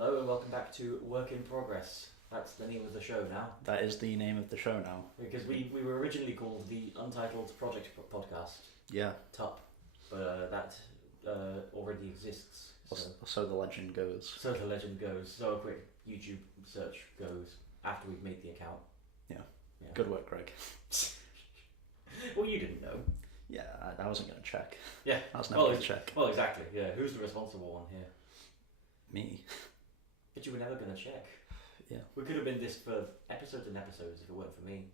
Hello and welcome back to Work in Progress. That's the name of the show now. That is the name of the show now. Because we were originally called the Untitled Project Podcast. Yeah. TUP. But that already exists. So the legend goes. So the legend goes. So a quick YouTube search goes after we've made the account. Yeah. Good work, Greg. Well, you didn't know. Yeah, I wasn't going to check. Yeah. I was never going to check. Well, exactly. Yeah. Who's the responsible one here? Me. But you were never going to check. Yeah. We could have been this for episodes and episodes if it weren't for me.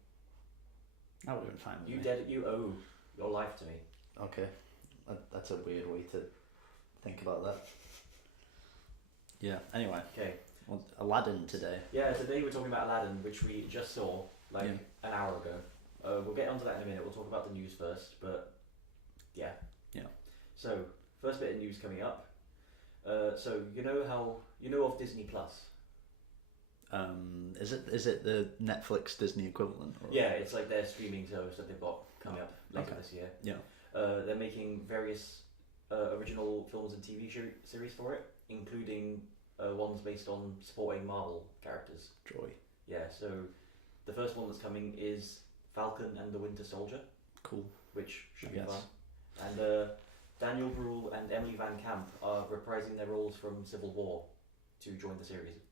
That would have been fine with me. You owe your life to me. Okay. That's a weird way to think about that. Yeah, anyway. Okay. Well, Aladdin today. Yeah, today we're talking about Aladdin, which we just saw an hour ago. We'll get onto that in a minute. We'll talk about the news first, but yeah. Yeah. So, first bit of news coming up. So you know of Disney Plus? Is it the Netflix Disney equivalent? Or? Yeah, it's like their streaming service that they've got coming up later this year. Yeah. They're making various original films and TV series for it, including ones based on supporting Marvel characters. Joy. Yeah, so the first one that's coming is Falcon and the Winter Soldier. Cool. Which should be fun. And Daniel Bruhl and Emily Van Camp are reprising their roles from Civil War to join the series.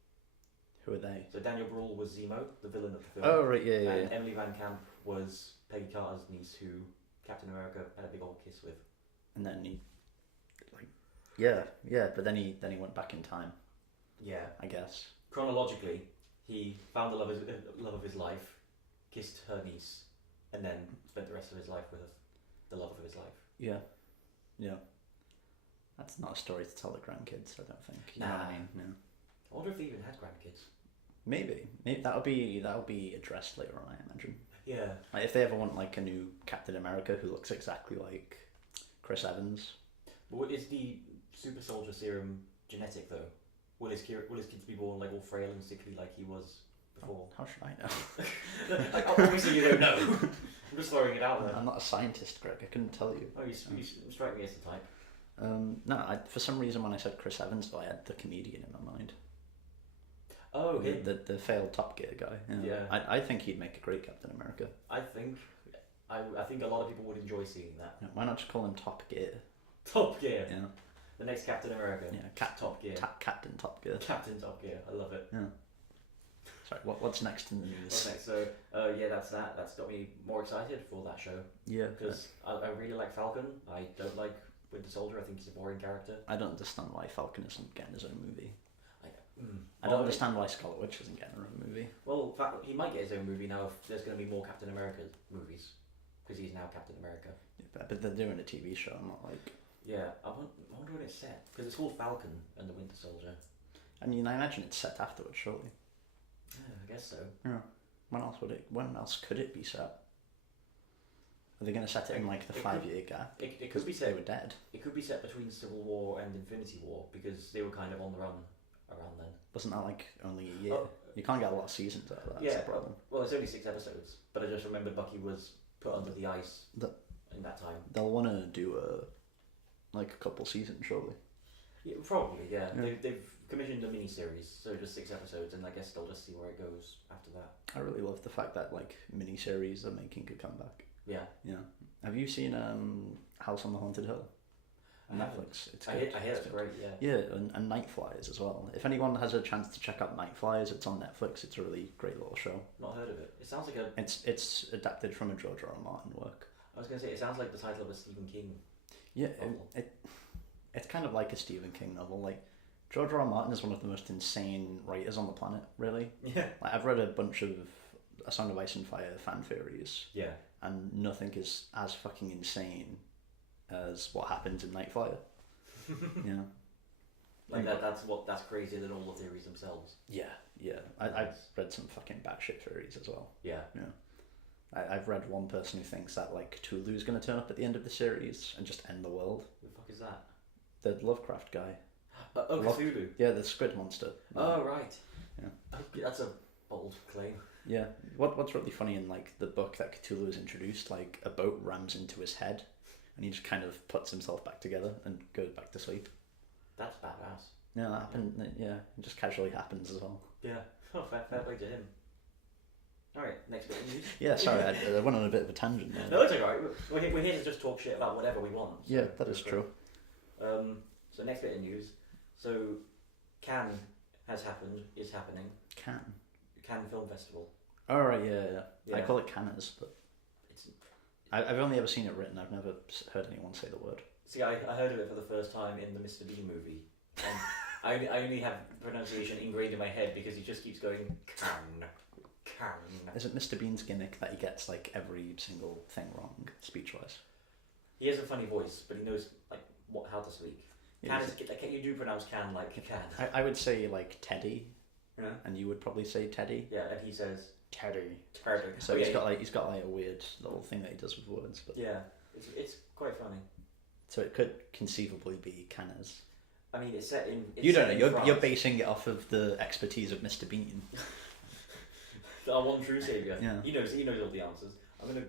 Who are they? So Daniel Bruhl was Zemo, the villain of the film. Oh, right, yeah. And Emily Van Camp was Peggy Carter's niece, who Captain America had a big old kiss with. And then he, but then he went back in time. Yeah. I guess. Chronologically, he found the love of his life, kissed her niece, and then spent the rest of his life with the love of his life. Yeah. Yeah. That's not a story to tell the grandkids, I don't think. You know what I mean? No. I wonder if they even had grandkids. Maybe that'll be addressed later on, I imagine. Yeah. Like if they ever want like a new Captain America who looks exactly like Chris Evans. But is the super soldier serum genetic though? Will his kids be born like all frail and sickly like he was before? How should I know? Obviously you don't know. I'm just throwing it out there. I'm not a scientist, Greg. I couldn't tell you. Oh, you strike me as the type. No, for some reason when I said Chris Evans, though, I had the comedian in my mind. Oh, him. The failed Top Gear guy. Yeah. I think he'd make a great Captain America. I think a lot of people would enjoy seeing that. Yeah, why not just call him Top Gear? Top Gear. Yeah. The next Captain America. Yeah. Top Gear. Captain Top Gear. Captain Top Gear. I love it. Yeah. Sorry. What's next in the news? What's next? So that's that. That's got me more excited for that show. Yeah. Because I really like Falcon. I don't like Winter Soldier. I think he's a boring character. I don't understand why Falcon isn't getting his own movie. I don't understand why Scarlet Witch isn't getting her own movie. Well, he might get his own movie now if there's going to be more Captain America movies, because he's now Captain America. Yeah, but they're doing a TV show, not like... Yeah, I wonder when it's set, because it's called Falcon and the Winter Soldier. I mean, I imagine it's set afterwards, surely. Yeah, I guess so. Yeah. When else could it be set? Are they going to set it in like the 5-year gap? It could be set. They were dead. It could be set between Civil War and Infinity War, because they were kind of on the run around then. Wasn't that like only a year? You can't get a lot of seasons out of that. Yeah, that's the problem. Well, it's only 6 episodes, but I just remember Bucky was put under the ice in that time. They'll want to do a couple seasons, surely. Yeah, probably. Yeah, they've commissioned a miniseries, so just 6 episodes, and I guess they'll just see where it goes after that. I really love the fact that like miniseries are making a comeback. Yeah. Yeah. Have you seen House on the Haunted Hill? Netflix. It's good. I hear it's great, yeah. Yeah, and Night Flyers as well. If anyone has a chance to check out Night Flyers, it's on Netflix. It's a really great little show. Not heard of it. It sounds like a... It's adapted from a George R. R. Martin work. I was going to say, it sounds like the title of a Stephen King Yeah, novel. It's kind of like a Stephen King novel. Like, George R. R. Martin is one of the most insane writers on the planet, really. Yeah. Like, I've read a bunch of A Song of Ice and Fire fan theories. Yeah. And nothing is as fucking insane as what happens in Night Flyer. Yeah. Like that's crazier than all the theories themselves. Yeah. I've read some fucking batshit theories as well. Yeah. I've read one person who thinks that like Cthulhu's going to turn up at the end of the series and just end the world. Who the fuck is that? The Lovecraft guy. Cthulhu. Yeah, the squid monster. Oh right. Yeah. That's a bold claim. Yeah. What's really funny in like the book that Cthulhu is introduced, like a boat rams into his head, and he just kind of puts himself back together and goes back to sleep. That's badass. Yeah, that happened. Yeah, it just casually happens as well. Yeah. Oh, fair play to him. Alright, next bit of news. Yeah, sorry, I went on a bit of a tangent there. No, it's alright. We're here to just talk shit about whatever we want. So Yeah, that is true. So next bit of news. So Cannes is happening. Cannes Film Festival. Oh, right, yeah. I call it Cannes, but I've only ever seen it written. I've never heard anyone say the word. See, I heard of it for the first time in the Mr. Bean movie. And I only have pronunciation ingrained in my head because he just keeps going, Cannes. Is it Mr. Bean's gimmick that he gets like every single thing wrong, speech-wise? He has a funny voice, but he knows like how to speak. You do pronounce can like can. I would say like Teddy, yeah. And you would probably say Teddy. Yeah, and he says Teddy. So he's got like a weird little thing that he does with words. But yeah, it's quite funny. So it could conceivably be Cannes. I mean, it's set in. You don't know. You're basing it off of the expertise of Mr. Bean. Our one true saviour. Yeah. He knows all the answers. I'm gonna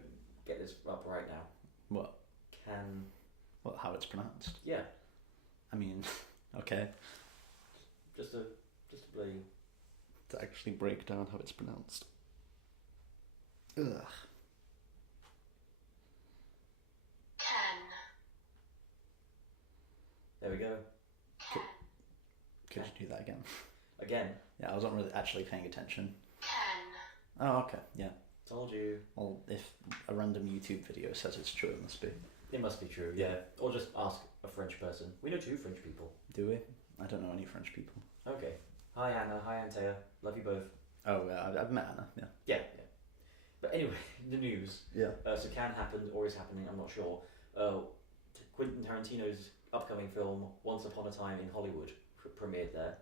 get this up right now. What? What? How it's pronounced? Yeah. I mean, okay. Just to play. To actually break down how it's pronounced. Ugh. There we go. Could you do that again? Again? Yeah, I wasn't really actually paying attention. Oh, okay, yeah. Told you. Well, if a random YouTube video says it's true, it must be. It must be true, yeah. Or just ask a French person. We know 2 French people. Do we? I don't know any French people. Okay. Hi Anna, hi Antea. Love you both. Oh, yeah, I've met Anna, yeah. Yeah. But anyway, the news. Yeah. So Cannes happened, or is happening, I'm not sure. Quentin Tarantino's upcoming film, Once Upon a Time in Hollywood, premiered there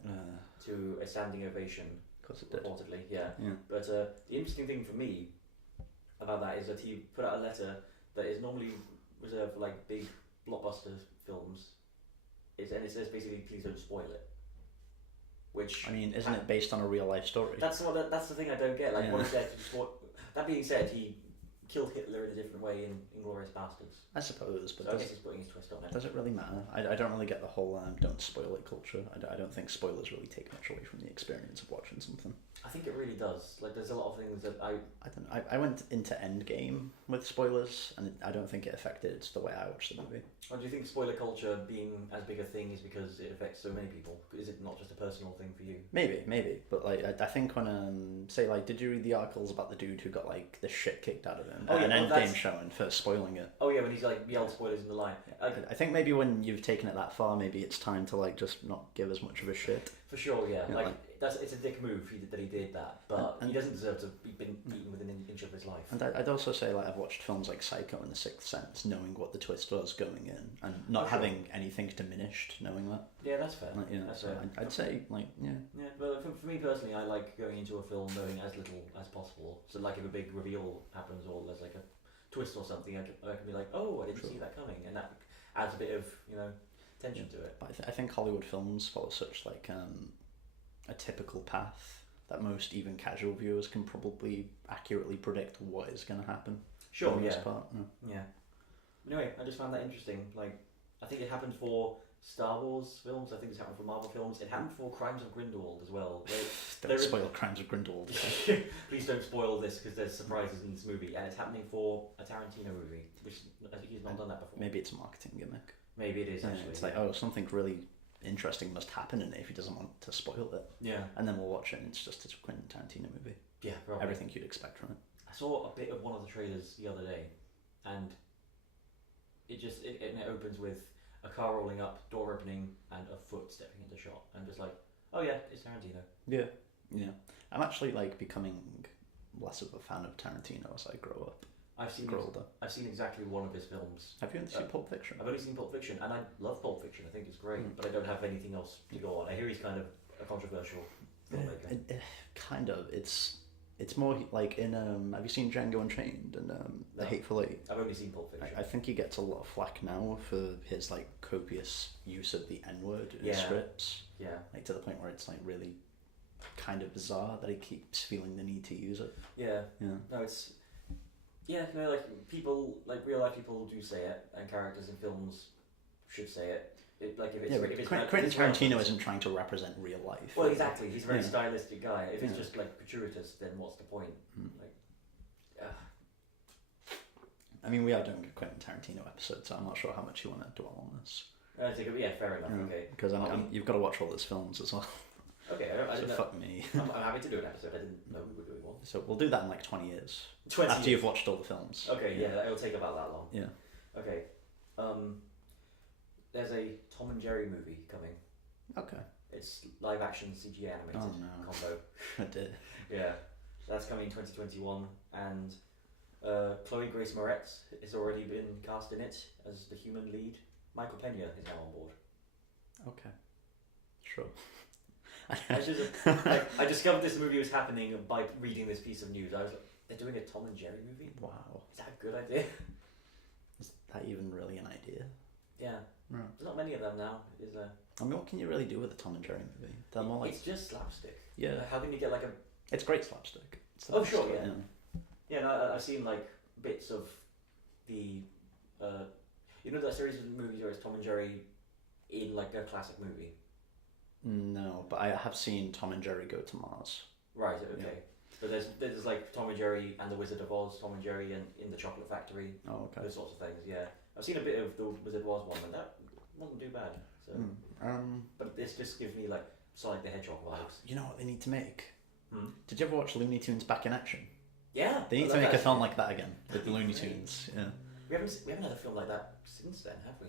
to a standing ovation. Of course it did. Reportedly, yeah. Yeah. But the interesting thing for me about that is that he put out a letter that is normally reserved for like big blockbuster films. And it says basically, please don't spoil it. Which I mean, isn't it based on a real life story? That's the thing I don't get. Like, what is there to spoil? That being said, he killed Hitler in a different way in Inglourious Bastards. I suppose, but so I guess he's putting his twist on it. Does it really matter? I don't really get the whole don't spoil it culture. I don't think spoilers really take much away from the experience of watching something. I think it really does. Like, there's a lot of things that I don't know. I went into Endgame with spoilers, and I don't think it affected the way I watched the movie. Well, do you think spoiler culture being as big a thing is because it affects so many people? Is it not just a personal thing for you? Maybe. But like, I think when say like, did you read the articles about the dude who got like the shit kicked out of him at an Endgame showing for spoiling it? Oh yeah, when he's like yelled spoilers in the line. I think maybe when you've taken it that far, maybe it's time to like just not give as much of a shit. For sure, yeah. You know, it's a dick move that he did that, but he doesn't deserve to be beaten within an inch of his life. And I'd also say like I've watched films like Psycho and The Sixth Sense, knowing what the twist was going in, and not having anything diminished, knowing that. Yeah, that's fair. Like, that's fair. I'd say like yeah. Yeah, but for me personally, I like going into a film knowing as little as possible. So like if a big reveal happens or there's like a twist or something, I can be like, oh, I didn't see that coming, and that adds a bit of tension to it. But I think Hollywood films follow such like a typical path that most even casual viewers can probably accurately predict what is going to happen. Sure, for the yeah. most part. Yeah. Anyway, I just found that interesting. Like, I think it happened for Star Wars films. I think it's happened for Marvel films. It happened for Crimes of Grindelwald as well. Don't spoil Crimes of Grindelwald. Please don't spoil this because there's surprises in this movie, and it's happening for a Tarantino movie, which I think he's not done that before. Maybe it's a marketing gimmick. Maybe it is actually. It's like, oh, something really interesting must happen in it if he doesn't want to spoil it. Yeah. And then we'll watch it and it's just a Quentin Tarantino movie. Yeah, probably. Everything you'd expect from it. I saw a bit of one of the trailers the other day, and it opens with a car rolling up, door opening, and a foot stepping into shot. I'm just like, oh yeah, it's Tarantino. Yeah. I'm actually like becoming less of a fan of Tarantino as I grow up. I've seen exactly one of his films. Have you seen Pulp Fiction? I've only seen Pulp Fiction, and I love Pulp Fiction. I think it's great, but I don't have anything else to go on. I hear he's kind of a controversial filmmaker. Kind of. It's more like in have you seen Django Unchained and The Hateful Eight? I've only seen Pulp Fiction. I think he gets a lot of flack now for his like copious use of the N-word in scripts. Yeah. Like to the point where it's like really kind of bizarre that he keeps feeling the need to use it. Yeah. Yeah. No, it's. Yeah, like people, like real life people do say it, and characters in films should say it. if it's Quentin Tarantino isn't trying to represent real life. Well, exactly. He's a very stylistic guy. If it's just like gratuitous, then what's the point? I mean, we are doing a Quentin Tarantino episode, so I'm not sure how much you want to dwell on this. Fair enough. Okay. Because you've got to watch all his films as well. Okay, I didn't know. Fuck me. I'm happy to do an episode. I didn't know we were doing one. So we'll do that in like 20 years. 20 after years. You've watched all the films. Okay, it'll take about that long. Yeah. Okay. There's a Tom and Jerry movie coming. Okay. It's live action CG animated combo. I did. Yeah. So that's coming in 2021, and Chloe Grace Moretz has already been cast in it as the human lead. Michael Pena is now on board. Okay. Sure. I discovered this movie was happening by reading this piece of news. I was like, they're doing a Tom and Jerry movie? Wow. Is that a good idea? Is that even really an idea? Yeah. Right. There's not many of them now, is there? I mean, what can you really do with a Tom and Jerry movie? They're more like... It's just slapstick. Yeah. How can you get like a... It's great slapstick. Sure, yeah. Yeah, no, I've seen like bits of the... you know that series of movies where it's Tom and Jerry in like a classic movie? No, but I have seen Tom and Jerry Go to Mars. Right, okay. Yeah. But there's like Tom and Jerry and the Wizard of Oz, Tom and Jerry and in the Chocolate Factory. Oh, okay. Those sorts of things, yeah. I've seen a bit of the Wizard of Oz one, and that wasn't too bad. So, but this just gives me like Sonic the Hedgehog vibes. You know what they need to make? Did you ever watch Looney Tunes Back in Action? Yeah. They need to make a film like that again with the Looney Tunes. Yeah. We haven't had a film like that since then, have we?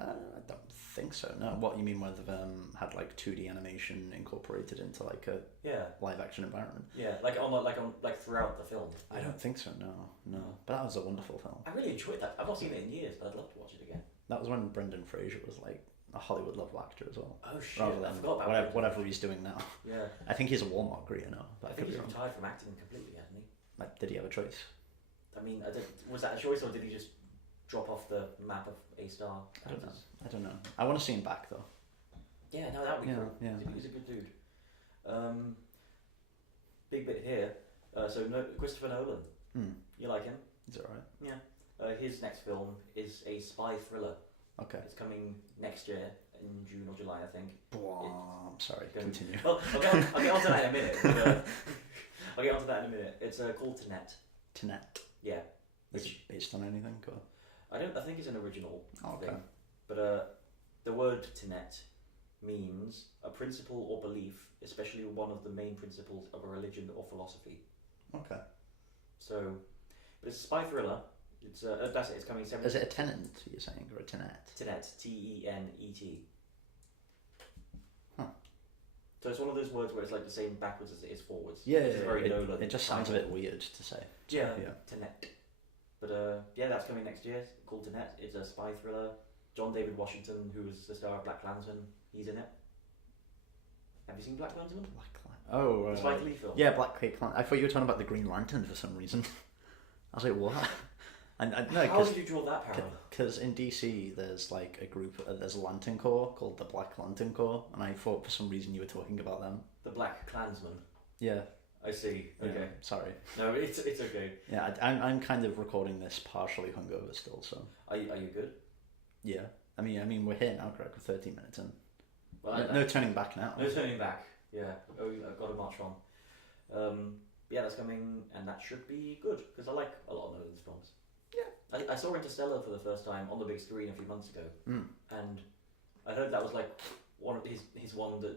I don't think so. No. What you mean where they've had like 2D animation incorporated into like a live action environment? Yeah, like throughout the film. I don't think so. No. But that was a wonderful film. I really enjoyed that. I've not seen it in years, but I'd love to watch it again. That was when Brendan Fraser was like a Hollywood level actor as well. Oh shit! Rather than I forgot about whatever he's doing now. Yeah. I think he's a war marketer now. I think he's retired from acting completely, hasn't he? Like, did he have a choice? I mean, was that a choice, or did he just drop off the map of A-star? I don't know. I want to see him back though. Yeah, no, that would be cool. Yeah. He's a good dude. Big bit here. Christopher Nolan. You like him? Is it alright? Yeah. His next film is a spy thriller. Okay. It's coming next year in June or July, I think. I'm sorry. Continue. Well, I'll get onto that in a minute. I'll get onto that in a minute. It's called Tenet. Tenet. Yeah. Is it based on anything? Or? I think it's an original thing. Okay. But the word Tenet means a principle or belief, especially one of the main principles of a religion or philosophy. Okay. So, but it's a spy thriller. It's that's it. It's coming 7. Is it a tenant? You're saying, or a tenet? Tenet. Tenet. Huh. So it's one of those words where it's like the same backwards as it is forwards. Yeah. It just sounds a bit weird to say. Yeah. Tenet. But that's coming next year. It's called Tenet. It's a spy thriller. John David Washington, who was the star of Black Klansman, he's in it. Have you seen Black Klansman? Oh, the Spike Lee film. Yeah, Black Klansman. I thought you were talking about the Green Lantern for some reason. I was like, what? How did you draw that parallel? Because in DC, there's like a group, there's a Lantern Corps called the Black Lantern Corps, and I thought for some reason you were talking about them. The Black Klansman. Yeah. I see. Okay. Yeah, sorry. No, it's okay. Yeah, I'm kind of recording this partially hungover still, so. Are you good? Yeah. I mean, we're here now, Greg. We're 30 minutes in. Well, no turning back now. No turning back. Yeah. Oh, I've got to march on. Yeah, that's coming, and that should be good because I like a lot of Nolan's films. Yeah. I saw Interstellar for the first time on the big screen a few months ago, and I heard that was like one of his one that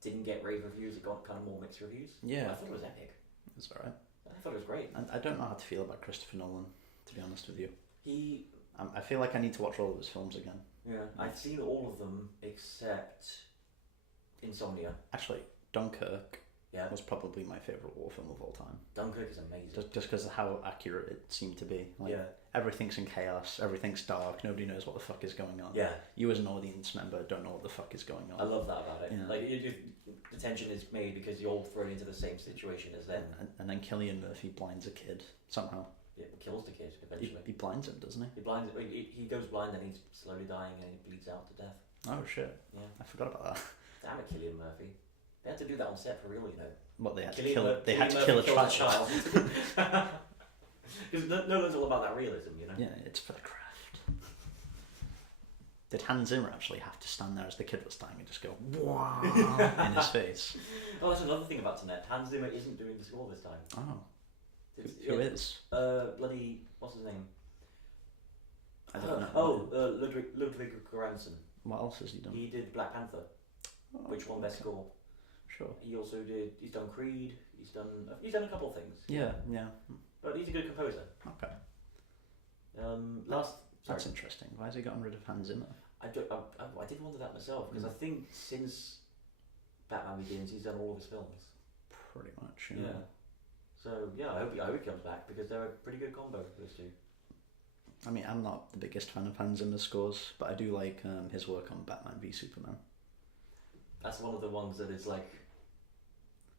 didn't get rave reviews. It got kind of more mixed reviews. Yeah. I thought it was epic. It was alright. I thought it was great. And I don't know how to feel about Christopher Nolan, to be honest with you. He. I feel like I need to watch all of his films again. Yeah, I've seen all of them except Insomnia. Actually, Dunkirk Yeah. was probably my favourite war film of all time. Dunkirk is amazing. Just because of how accurate it seemed to be. Like, yeah. Everything's in chaos, everything's dark, nobody knows what the fuck is going on. Yeah. You as an audience member don't know what the fuck is going on. I love that about it. Yeah. Like, the tension is made because you're all thrown into the same situation as them. And then Cillian Murphy blinds a kid, somehow. Yeah, kills the kid, eventually. He blinds him, doesn't he? He blinds. He goes blind and he's slowly dying and he bleeds out to death. Oh shit. Yeah. I forgot about that. Damn it, Cillian Murphy. They had to do that on set for real, you know. What, they had to Cillian kill a Murphy child. Because Nolan's all about that realism, you know. Yeah, it's for the craft. Did Hans Zimmer actually have to stand there as the kid was dying and just go "Wow" in his face? Oh, that's another thing about Tenet. Hans Zimmer isn't doing the score this time. Oh, who is? Bloody what's his name? I don't know. Oh, Ludwig Göransson. What else has he done? He did Black Panther, which won Best Score. Sure. He also did. He's done Creed. He's done a couple of things. Yeah. But he's a good composer. Okay. That's interesting. Why has he gotten rid of Hans Zimmer? I did wonder that myself because I think since Batman Begins, he's done all of his films. Pretty much. Yeah. So I hope he comes back because they're a pretty good combo, those two. I mean, I'm not the biggest fan of Hans Zimmer's scores, but I do like his work on Batman v Superman. That's one of the ones that is like,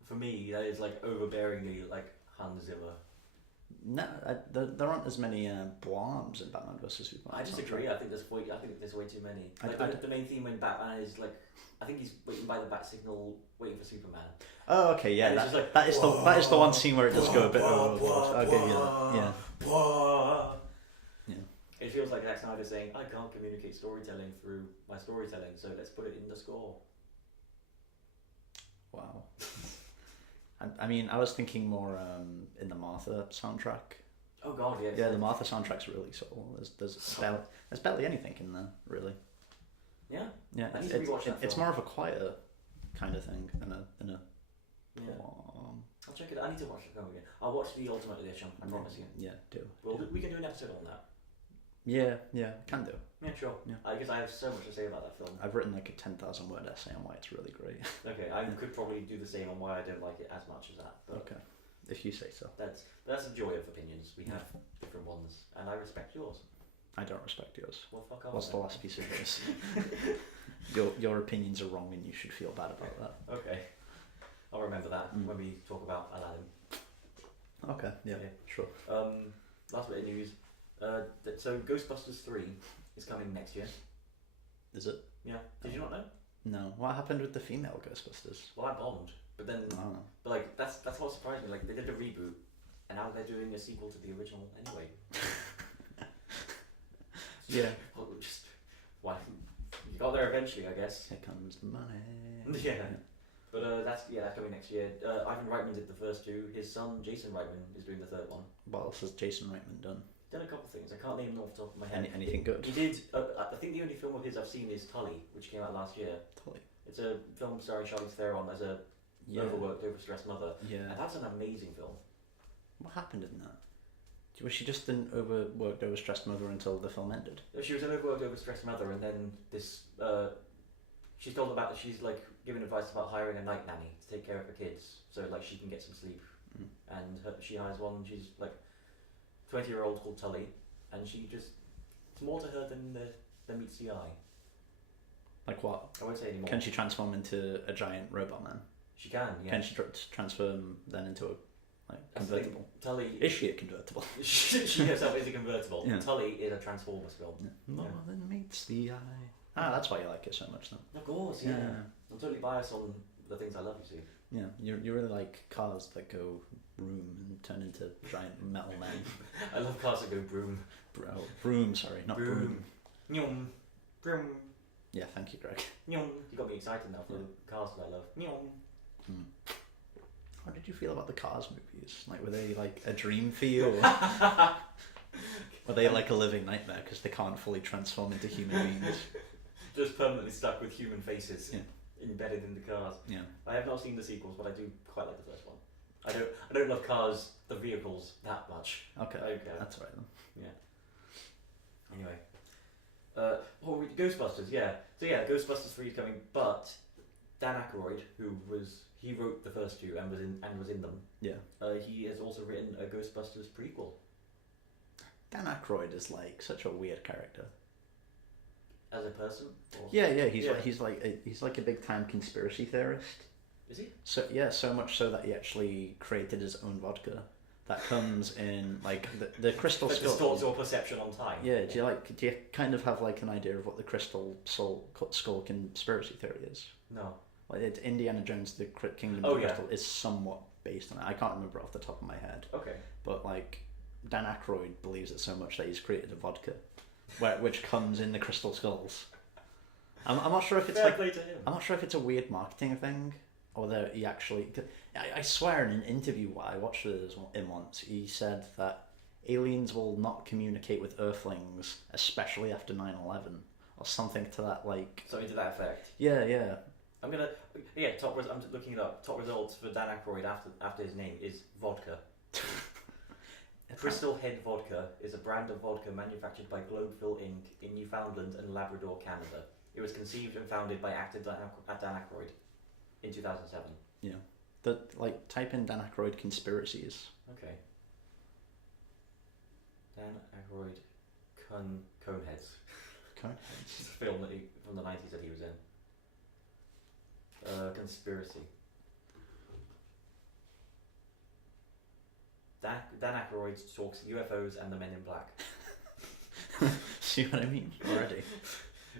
for me, that is like overbearingly like Hans Zimmer. No, there aren't as many bombs in Batman vs Superman. I disagree. I think there's way too many. The main theme when Batman is like, I think he's waiting by the bat signal, waiting for Superman. Oh, okay, yeah. That is the one scene where it does go a bit overboard. I'll give you that. Yeah. It feels like Zack Snyder saying, I can't communicate storytelling through my storytelling, so let's put it in the score. Wow. I mean, I was thinking more in the Martha soundtrack. Oh God, yeah. Yeah, the Martha soundtrack's really subtle. There's barely anything in there, really. Yeah. Yeah, it's more of a quieter kind of thing than a. Yeah. I'll check it. I need to watch the film again. I'll watch the Ultimate Edition. I promise you. Yeah, do. Well, we can do an episode on that. Yeah, can do. Yeah, sure. Yeah. I guess I have so much to say about that film. I've written like a 10,000 word essay on why it's really great. Okay, I could probably do the same on why I don't like it as much as that. But okay, if you say so. That's the joy of opinions. We have different ones, and I respect yours. I don't respect yours. Well, fuck off. What's the last piece of news? Your opinions are wrong, and you should feel bad about that. Okay, I'll remember that when we talk about Aladdin. Okay, yeah, sure. Last bit of news. So Ghostbusters 3 is coming next year. Is it? Yeah. Did you not know? No. What happened with the female Ghostbusters? Well, I bombed, but then, but like that's what surprised me. Like they did a reboot, and now they're doing a sequel to the original anyway. Yeah. Well, just why? You got there eventually, I guess. Here comes money. Yeah. But that's coming next year. Ivan Reitman did the first two. His son Jason Reitman is doing the third one. What else has Jason Reitman done? Done a couple of things. I can't name them off the top of my head. Anything good? He did. I think the only film of his I've seen is Tully, which came out last year. Tully. It's a film starring Charlize Theron as a overworked, overstressed mother. Yeah. And that's an amazing film. What happened in that? Was she just an overworked, overstressed mother until the film ended? She was an overworked, overstressed mother, and then this. She's told about. She's like giving advice about hiring a night nanny to take care of her kids, so like she can get some sleep. And she hires one. She's like 20-year-old called Tully, and it's more to her than meets the eye. Like what? I won't say anymore. Can she transform into a giant robot man? She can, yeah. Can she transform then into a convertible? Tully is she a convertible? She herself is a convertible. Yeah. Tully is a Transformers film. Yeah. More than meets the eye. That's why you like it so much then. Of course, yeah. I'm totally biased on the things I love, you see. Yeah, you really like cars that go broom and turn into giant metal men. I love cars that go broom. Broom, sorry, not broom. Nyum. Broom. Yeah, thank you, Greg. Nyum. You got me excited now for the cars that I love. Nyum. How did you feel about the Cars movies? Like, were they like a dream for you? Or were they like a living nightmare because they can't fully transform into human beings? Just permanently stuck with human faces. Yeah. Embedded in the cars. Yeah. I have not seen the sequels, but I do quite like the first one. I don't love Cars, the vehicles, that much. Okay. That's right then. Yeah. Anyway. Ghostbusters, yeah. So yeah, Ghostbusters 3 is coming, but Dan Aykroyd, he wrote the first two and was in them. Yeah. He has also written a Ghostbusters prequel. Dan Aykroyd is like such a weird character. As a person? He's like a big time conspiracy theorist. Is he? So much so that he actually created his own vodka that comes in like the crystal skull. Distorts your perception on time. Yeah. Do you kind of have like an idea of what the crystal skull conspiracy theory is? No. Like it's Indiana Jones, the Kingdom of the Crystal is somewhat based on it. I can't remember off the top of my head. Okay. But like Dan Aykroyd believes it so much that he's created a vodka. Which comes in the crystal skulls. I'm not sure if it's Fair like play to him. I'm not sure if it's a weird marketing thing or that he actually. I swear in an interview I watched him once, he said that aliens will not communicate with Earthlings, especially after 9/11 or something to that like. Something to that effect. Yeah. I'm looking it up. Top results for Dan Aykroyd after his name is vodka. Crystal Head Vodka is a brand of vodka manufactured by Globeville Inc. in Newfoundland and Labrador, Canada. It was conceived and founded by actor Dan Aykroyd in 2007. Yeah. Type in Dan Aykroyd conspiracies. Okay. Dan Aykroyd Coneheads. It's a film from the 90s that he was in. Conspiracy. Dan Aykroyd talks UFOs and the Men in Black. See what I mean already?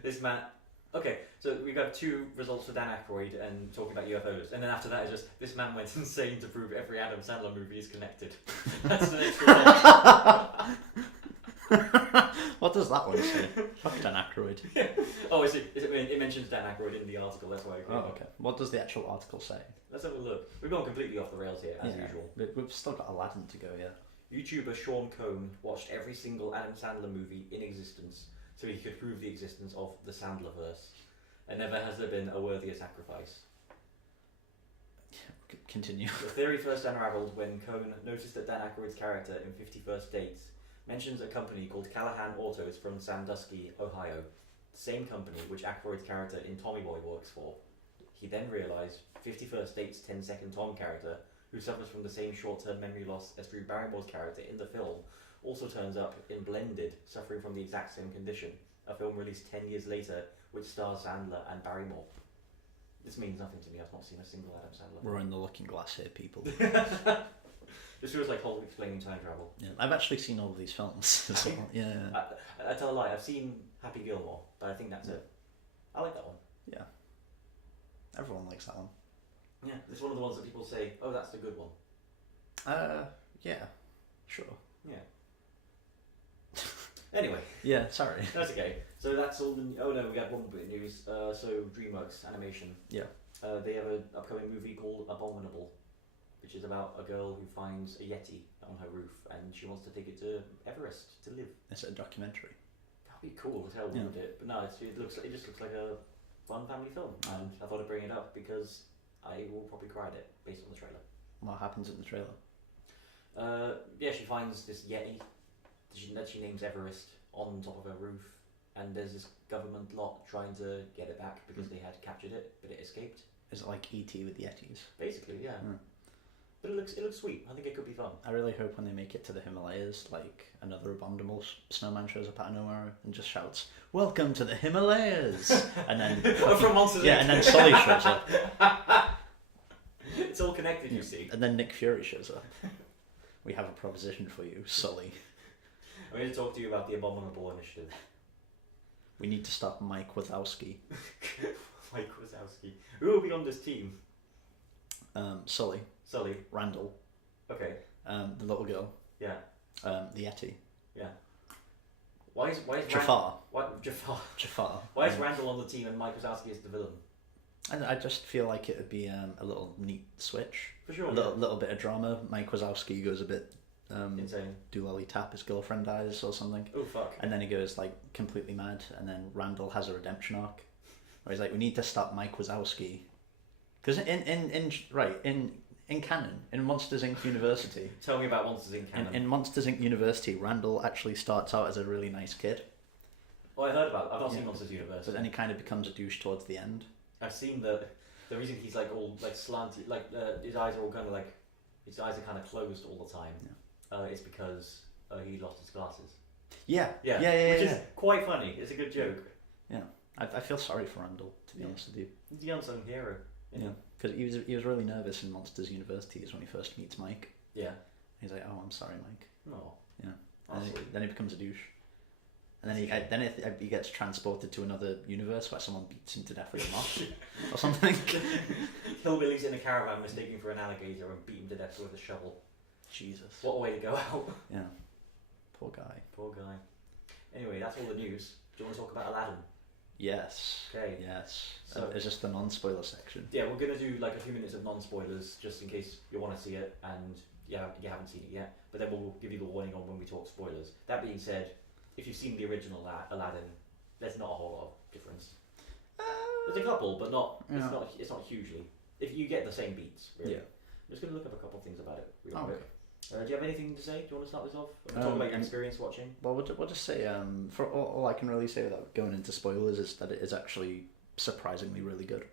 This man. Okay, so we got 2 results for Dan Aykroyd and talking about UFOs, and then after that is just this man went insane to prove every Adam Sandler movie is connected. That's the next result. What does that one say? Fuck Dan Aykroyd. Yeah. Oh, it mentions Dan Aykroyd in the article. That's why. Okay. What does the actual article say? Let's have a look. We've gone completely off the rails here, as usual. We've still got Aladdin to go, yeah. YouTuber Sean Cohn watched every single Adam Sandler movie in existence so he could prove the existence of the Sandlerverse. And never has there been a worthier sacrifice. Continue. The theory first unravelled when Cohn noticed that Dan Aykroyd's character in 51st Dates mentions a company called Callahan Autos from Sandusky, Ohio, the same company which Aykroyd's character in Tommy Boy works for. He then realised 51st Dates' 10-second Tom character, who suffers from the same short-term memory loss as Drew Barrymore's character in the film, also turns up in Blended, suffering from the exact same condition, a film released 10 years later which stars Sandler and Barrymore. This means nothing to me, I've not seen a single Adam Sandler. We're in the looking glass here, people. This feels like Hulk explaining time travel. Yeah, I've actually seen all of these films as well. Yeah. I tell a lie, I've seen Happy Gilmore, but I think that's it. I like that one. Yeah. Everyone likes that one. Yeah, it's one of the ones that people say, oh, that's the good one. Yeah. Sure. Yeah. Anyway. Yeah, sorry. That's okay. So that's all oh no, we got one bit of news. So DreamWorks Animation. Yeah. They have an upcoming movie called Abominable, which is about a girl who finds a Yeti on her roof and she wants to take it to Everest to live. Is it a documentary? That'd be cool as hell, wouldn't it? But no, it just looks like a fun family film, and I thought I'd bring it up because I will probably cry at it based on the trailer. What happens in the trailer? She finds this Yeti that she names Everest on top of her roof, and there's this government lot trying to get it back because they had captured it, but it escaped. Is it like E.T. with Yetis? Basically, yeah. But it looks sweet. I think it could be fun. I really hope when they make it to the Himalayas, like another abominable snowman shows up out of nowhere and just shouts, "Welcome to the Himalayas!" And then from Monsters and then Sully shows up. It's all connected, you see. And then Nick Fury shows up. We have a proposition for you, Sully. I'm going to talk to you about the Abominable Initiative. We need to stop Mike Wazowski. Mike Wazowski. Who will be on this team? Sully. Randall. Okay. The little girl. Yeah. The Yeti. Yeah. Why is Jafar. Jafar. Why is Randall on the team and Mike Wazowski is the villain? I just feel like it would be a little neat switch. For sure. A little bit of drama. Mike Wazowski goes a bit insane. Doolally tap his girlfriend dies or something. Oh fuck. And then he goes like completely mad, and then Randall has a redemption arc where he's like, we need to stop Mike Wazowski. Because in canon, in Monsters Inc. University. Tell me about Monsters Inc. canon. In Monsters Inc. University, Randall actually starts out as a really nice kid. Oh, I heard about it. I've not seen Monsters University. But then he kind of becomes a douche towards the end. I've seen the reason he's like all like slanted, like his eyes are all kind of like, his eyes are kind of closed all the time. Yeah. It's because he lost his glasses. Yeah. Which is quite funny. It's a good joke. Yeah. I feel sorry for Randall, to be honest with you. He's the unsung hero. Yeah. Because he was really nervous in Monsters University when he first meets Mike. Yeah. He's like, oh, I'm sorry, Mike. No. Yeah. And then he becomes a douche. And then he gets transported to another universe where someone beats him to death with a mop or something. Hillbillies in a caravan mistaken for an alligator and beat him to death with a shovel. Jesus. What a way to go out. Yeah. Poor guy. Anyway, that's all the news. Do you want to talk about Aladdin? Yes. Okay. Yes. So is this the non-spoiler section? Yeah, we're gonna do like a few minutes of non-spoilers just in case you want to see it and you haven't seen it yet. But then we'll give you the warning on when we talk spoilers. That being said, if you've seen the original Aladdin, there's not a whole lot of difference. There's a couple, but not. Yeah. It's not hugely. If you get the same beats, really. Yeah. I'm just gonna look up a couple of things about it real Oh, quick. okay. Do you have anything to say? Do you want to start this off? Talk about your experience watching. Well, we'll just say, for all I can really say without going into spoilers is that it is actually surprisingly really good.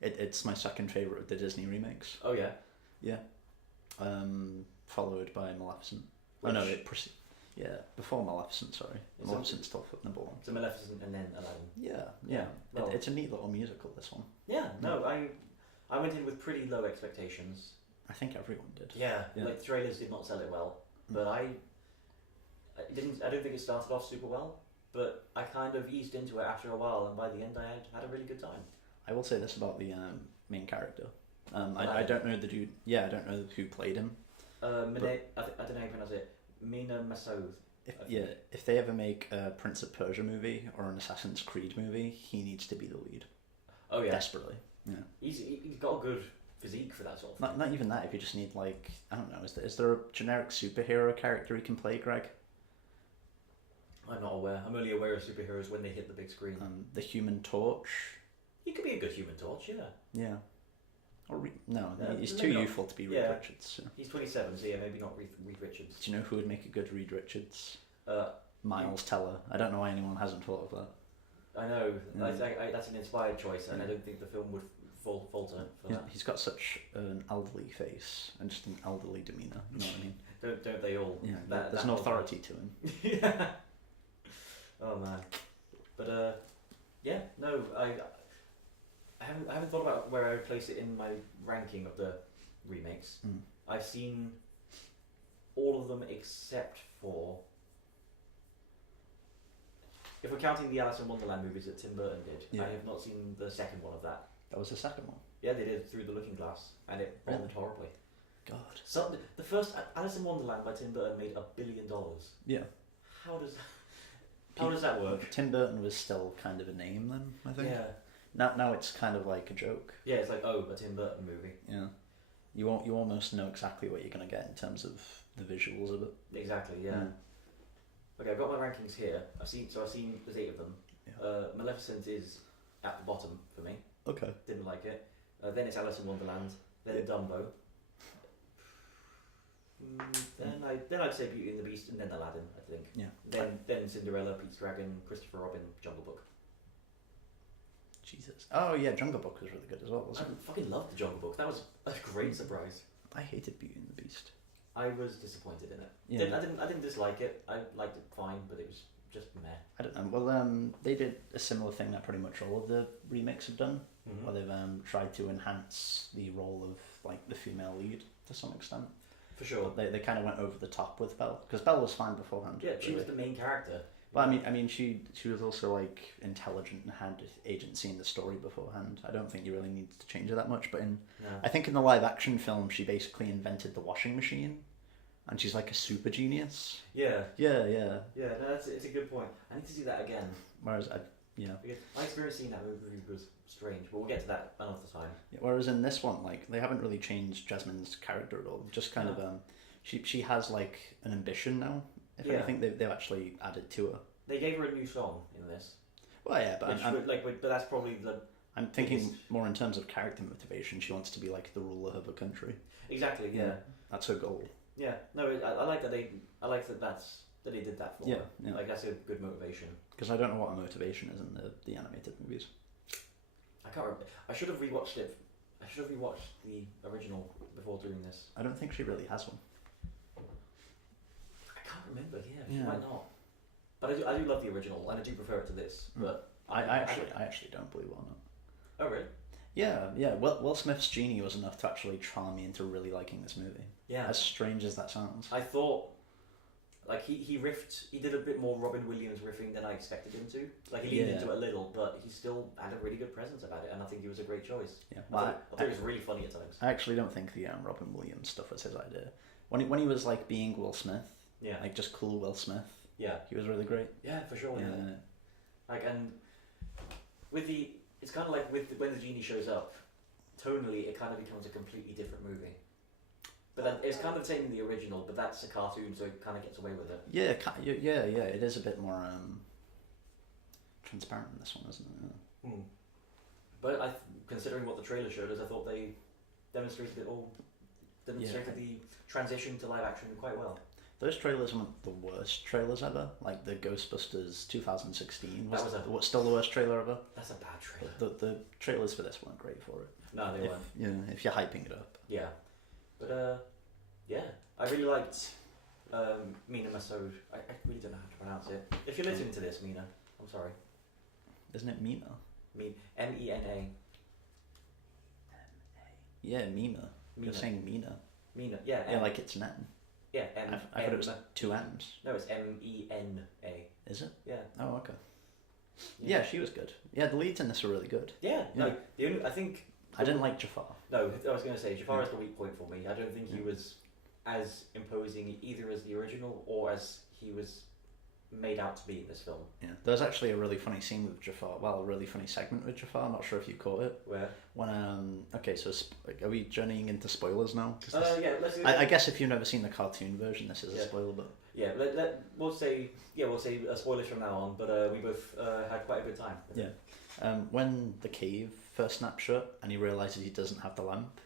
It's my second favourite of the Disney remakes. Oh yeah? Yeah. Followed by Maleficent. Which... Oh no, before Maleficent, sorry. Maleficent's still number one. So Maleficent and then Aladdin. Yeah. Well, it's a neat little musical, this one. Yeah, no, I went in with pretty low expectations. I think everyone did. Yeah, like the trailers did not sell it well, but I don't think it started off super well, but I kind of eased into it after a while, and by the end I had a really good time. I will say this about the main character. I don't know the dude. Yeah, I don't know who played him. I don't know how you pronounce it. Mina Masood. If they ever make a Prince of Persia movie or an Assassin's Creed movie, he needs to be the lead. Oh yeah, desperately. Yeah, he's got a good physique for that sort of thing. Not even that. If you just need like, I don't know, is there a generic superhero character he can play, Greg? I'm not aware. I'm only aware of superheroes when they hit the big screen. The Human Torch. He could be a good Human Torch, yeah. Yeah. Or he's too maybe youthful to be Reed Richards. So. He's 27, so yeah, maybe not Reed Richards. Do you know who would make a good Reed Richards? Miles you... Teller. I don't know why anyone hasn't thought of that. I know. That's an inspired choice, and I don't think the film would falter for that. He's got such an elderly face and just an elderly demeanour. You know what I mean? don't they all? Yeah. There's no authority to him. Yeah. Oh man. But yeah, no, I haven't thought about where I would place it in my ranking of the remakes. I've seen all of them except for, if we're counting the Alice in Wonderland movies that Tim Burton did, I have not seen the second one of that. That was the second one? Yeah, they did Through the Looking Glass, and it bombed horribly. God. So the first Alice in Wonderland by Tim Burton made $1 billion. Yeah. How does that work? Tim Burton was still kind of a name then, I think. Yeah. Now it's kind of like a joke. Yeah, it's like, a Tim Burton movie. Yeah. You almost know exactly what you're going to get in terms of the visuals of it. Exactly, yeah. Okay, I've got my rankings here. I've seen there's 8 of them. Yeah. Maleficent is at the bottom for me. Okay. Didn't like it. Then it's Alice in Wonderland. Then Dumbo. Then I'd say Beauty and the Beast, and then Aladdin, I think. Yeah. Then Cinderella, Pete's Dragon, Christopher Robin, Jungle Book. Jesus. Oh yeah, Jungle Book was really good as well, wasn't it? I fucking loved the Jungle Book. That was a great surprise. I hated Beauty and the Beast. I was disappointed in it. Yeah. I didn't dislike it. I liked it fine, but it was just meh. I don't know. Well, they did a similar thing that pretty much all of the remakes have done, where they've tried to enhance the role of like the female lead to some extent. For sure. They kind of went over the top with Belle, because Belle was fine beforehand. Yeah, she was the main character. But I mean, she was also like intelligent and had agency in the story beforehand. I don't think you really need to change her that much. But I think in the live action film, she basically invented the washing machine, and she's like a super genius. Yeah. Yeah. Yeah, no, it's a good point. I need to see that again. Whereas because my experience seeing that movie was strange, but we'll get to that another time. Yeah, whereas in this one, like they haven't really changed Jasmine's character at all. Just kind of she has like an ambition now. If anything, they've actually added to her. They gave her a new song in this. Well, yeah, but but that's probably the. I'm thinking more in terms of character motivation. She wants to be like the ruler of a country. Exactly. Yeah. That's her goal. Yeah. No, I like that they. I like that they did that for her. Yeah. Like that's a good motivation. Because I don't know what a motivation is in the animated movies. I can't remember. I should have rewatched it. I should have rewatched the original before doing this. I don't think she really has one. I can't remember. Yeah, she might not. But I do love the original, and I do prefer it to this. But I actually don't believe it or not. Oh really? Yeah. Will Smith's genie was enough to actually charm me into really liking this movie. Yeah. As strange as that sounds. I thought, like he did a bit more Robin Williams riffing than I expected him to. Like he leaned into it a little, but he still had a really good presence about it, and I think he was a great choice. Yeah. I thought it was really funny at times. I actually don't think the Robin Williams stuff was his idea. When he was like being Will Smith. Yeah. Like just cool Will Smith. Yeah. He was really great. Yeah, for sure. Yeah. Like, and it's kind of like when the genie shows up, tonally it kind of becomes a completely different movie. But it's kind of the same in the original, but that's a cartoon, so it kind of gets away with it. Yeah, it is a bit more transparent in this one, isn't it? Yeah. But considering what the trailer showed us, I thought they demonstrated the transition to live action quite well. Those trailers weren't the worst trailers ever. Like the Ghostbusters 2016 was still the worst trailer ever. That's a bad trailer. The trailers for this weren't great for it. No, they weren't. Yeah, if you're hyping it up. Yeah, but I really liked Mina Masood. I really don't know how to pronounce it. If you're listening to this, Mina, I'm sorry. Isn't it Mina? M-E-N-A. Yeah, Mina. You're saying Mina. Mina, yeah. Yeah, like it's an M. Yeah, I thought it was two M's. No, it's M-E-N-A. Is it? Yeah. Oh, okay. Yeah, she was good. Yeah, the leads in this were really good. Yeah. No, I think... I didn't like Jafar. No, I was going to say, Jafar is the weak point for me. I don't think he was as imposing either as the original or as he was made out to be in this film. Yeah, there's actually a really funny scene with Jafar. Well, a really funny segment with Jafar. I'm not sure if you caught it. Where? When okay, so are we journeying into spoilers now? Yeah, let's do I guess if you've never seen the cartoon version, this is a spoiler. But yeah, we'll say spoilers from now on. But we both had quite a good time. Yeah. When the cave first snaps shut and he realizes he doesn't have the lamp,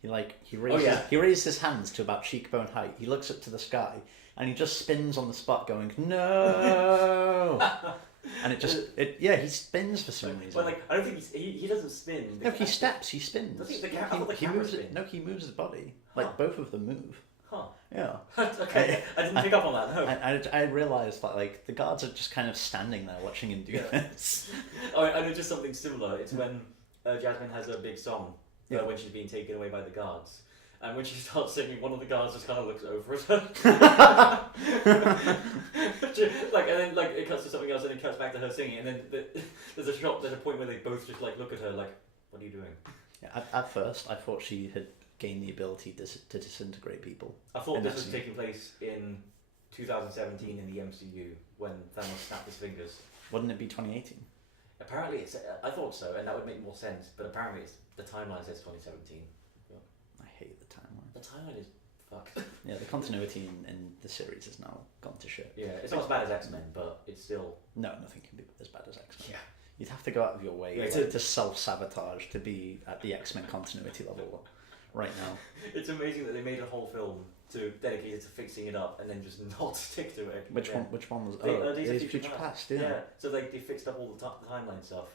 he raises his hands to about cheekbone height. He looks up to the sky. And he just spins on the spot going, no! And he spins for some reason. Well, I don't think he doesn't spin. No, he steps, he spins. He moves it. No, he moves his body. Both of them move. Huh. Yeah. Okay, I didn't pick up on that, no. I realised that, the guards are just kind of standing there watching him do this. I know just something similar. It's when Jasmine has a big song when she's being taken away by the guards. And when she starts singing, one of the guards just kind of looks over at her. And then it cuts to something else, and it cuts back to her singing, and then there's a point where they both just look at her like, "What are you doing?" Yeah, at first, I thought she had gained the ability to disintegrate people. I thought this was taking place in 2017 in the MCU when Thanos snapped his fingers. Wouldn't it be 2018? Apparently, I thought so, and that would make more sense. But apparently, the timeline says 2017. I hate the timeline. The timeline is fucked. Yeah, the continuity in the series has now gone to shit. Yeah, it's not as bad as X-Men, but it's still... No, nothing can be as bad as X-Men. Yeah. You'd have to go out of your way to self-sabotage to be at the X-Men continuity level right now. It's amazing that they made a whole film dedicated to fixing it up and then just not stick to it. Which one was... Days of Future Past, yeah. So they fixed up all the timeline stuff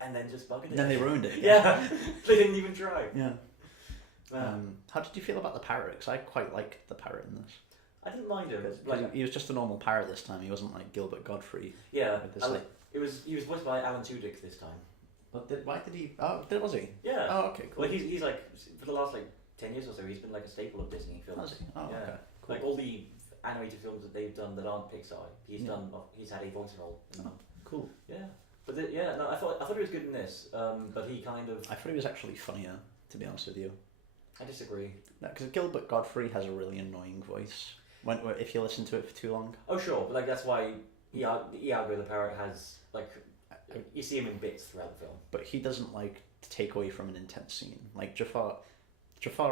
and then just buggered it. Then they ruined it. Yeah. They didn't even try. Yeah. How did you feel about the parrot? Because I quite liked the parrot in this. I didn't mind him. He was just a normal parrot this time. He wasn't like Gilbert Godfrey. Yeah, he was voiced by Alan Tudyk this time. But why did he? Oh, was he? Yeah. Oh, okay, cool. Well, he's for the last 10 years or so, he's been a staple of Disney films. Has he? Oh, yeah. Okay. Cool. All the animated films that they've done that aren't Pixar, he's had a voice role in them. Cool. Yeah. But I thought he was good in this, but he kind of... I thought he was actually funnier, to be honest with you. I disagree. No, because Gilbert Godfrey has a really annoying voice. If you listen to it for too long. Oh sure, but that's why Iago the parrot has you see him in bits throughout the film. But he doesn't to take away from an intense scene. Jafar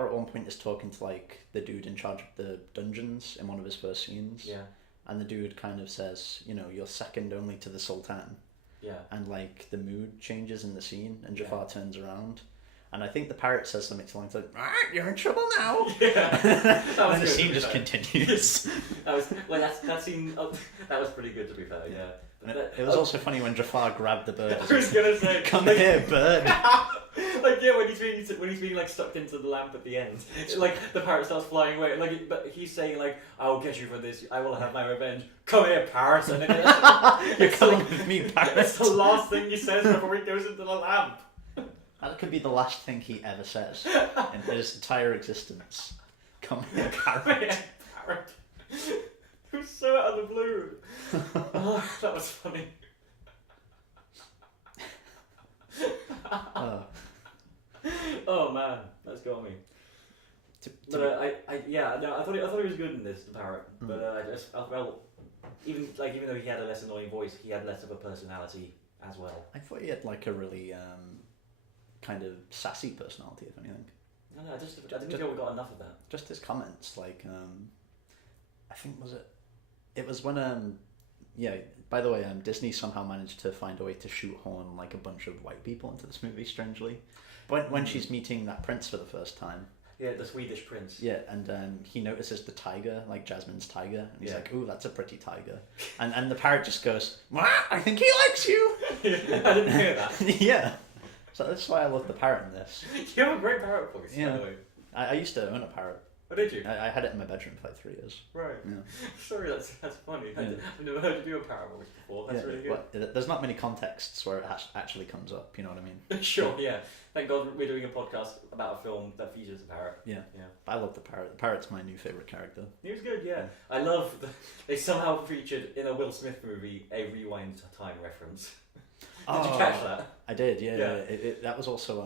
at one point is talking to the dude in charge of the dungeons in one of his first scenes. Yeah. And the dude kind of says, you're second only to the Sultan. Yeah. And the mood changes in the scene, and Jafar turns around. And I think the parrot says something to like, "You're in trouble now." Yeah, and the scene just continues. That was that scene. That was pretty good, to be fair. Yeah. But it was also funny when Jafar grabbed the bird. I was gonna say, "Come here, bird." when he's being sucked into the lamp at the end, the parrot starts flying away. But he's saying "I will get you for this. I will have my revenge. Come here, parrot." And you're coming with me, parrot. It's the last thing he says before he goes into the lamp. That could be the last thing he ever says in his entire existence. Come here, parrot. Come here, parrot. It was so out of the blue. Oh, that was funny. Oh man, that's got me. But I thought he was good in this, the parrot. But I felt even though he had a less annoying voice, he had less of a personality as well. I thought he had like a really kind of sassy personality, if anything. No, I didn't feel we got enough of that. Just his comments, like I think it was when yeah. By the way, Disney somehow managed to find a way to shoehorn like a bunch of white people into this movie, strangely. But when she's meeting that prince for the first time. Yeah, the Swedish prince. Yeah, and he notices the tiger, like Jasmine's tiger, and he's like, "Ooh, that's a pretty tiger." And the parrot just goes, "Wah, I think he likes you." I didn't hear that. Yeah. So that's why I love the parrot in this. You have a great parrot voice, by the way. I used to own a parrot. Oh, did you? I had it in my bedroom for like 3 years. Right. Yeah. Sorry, that's funny. Yeah. I've never heard you do a parrot voice before. That's really good. Well, there's not many contexts where it actually comes up, you know what I mean? Sure, yeah. Thank God we're doing a podcast about a film that features a parrot. Yeah. Yeah. I love the parrot. The parrot's my new favourite character. He was good, yeah. I love they somehow featured in a Will Smith movie a rewind time reference. Did you catch that? I did, yeah. That was also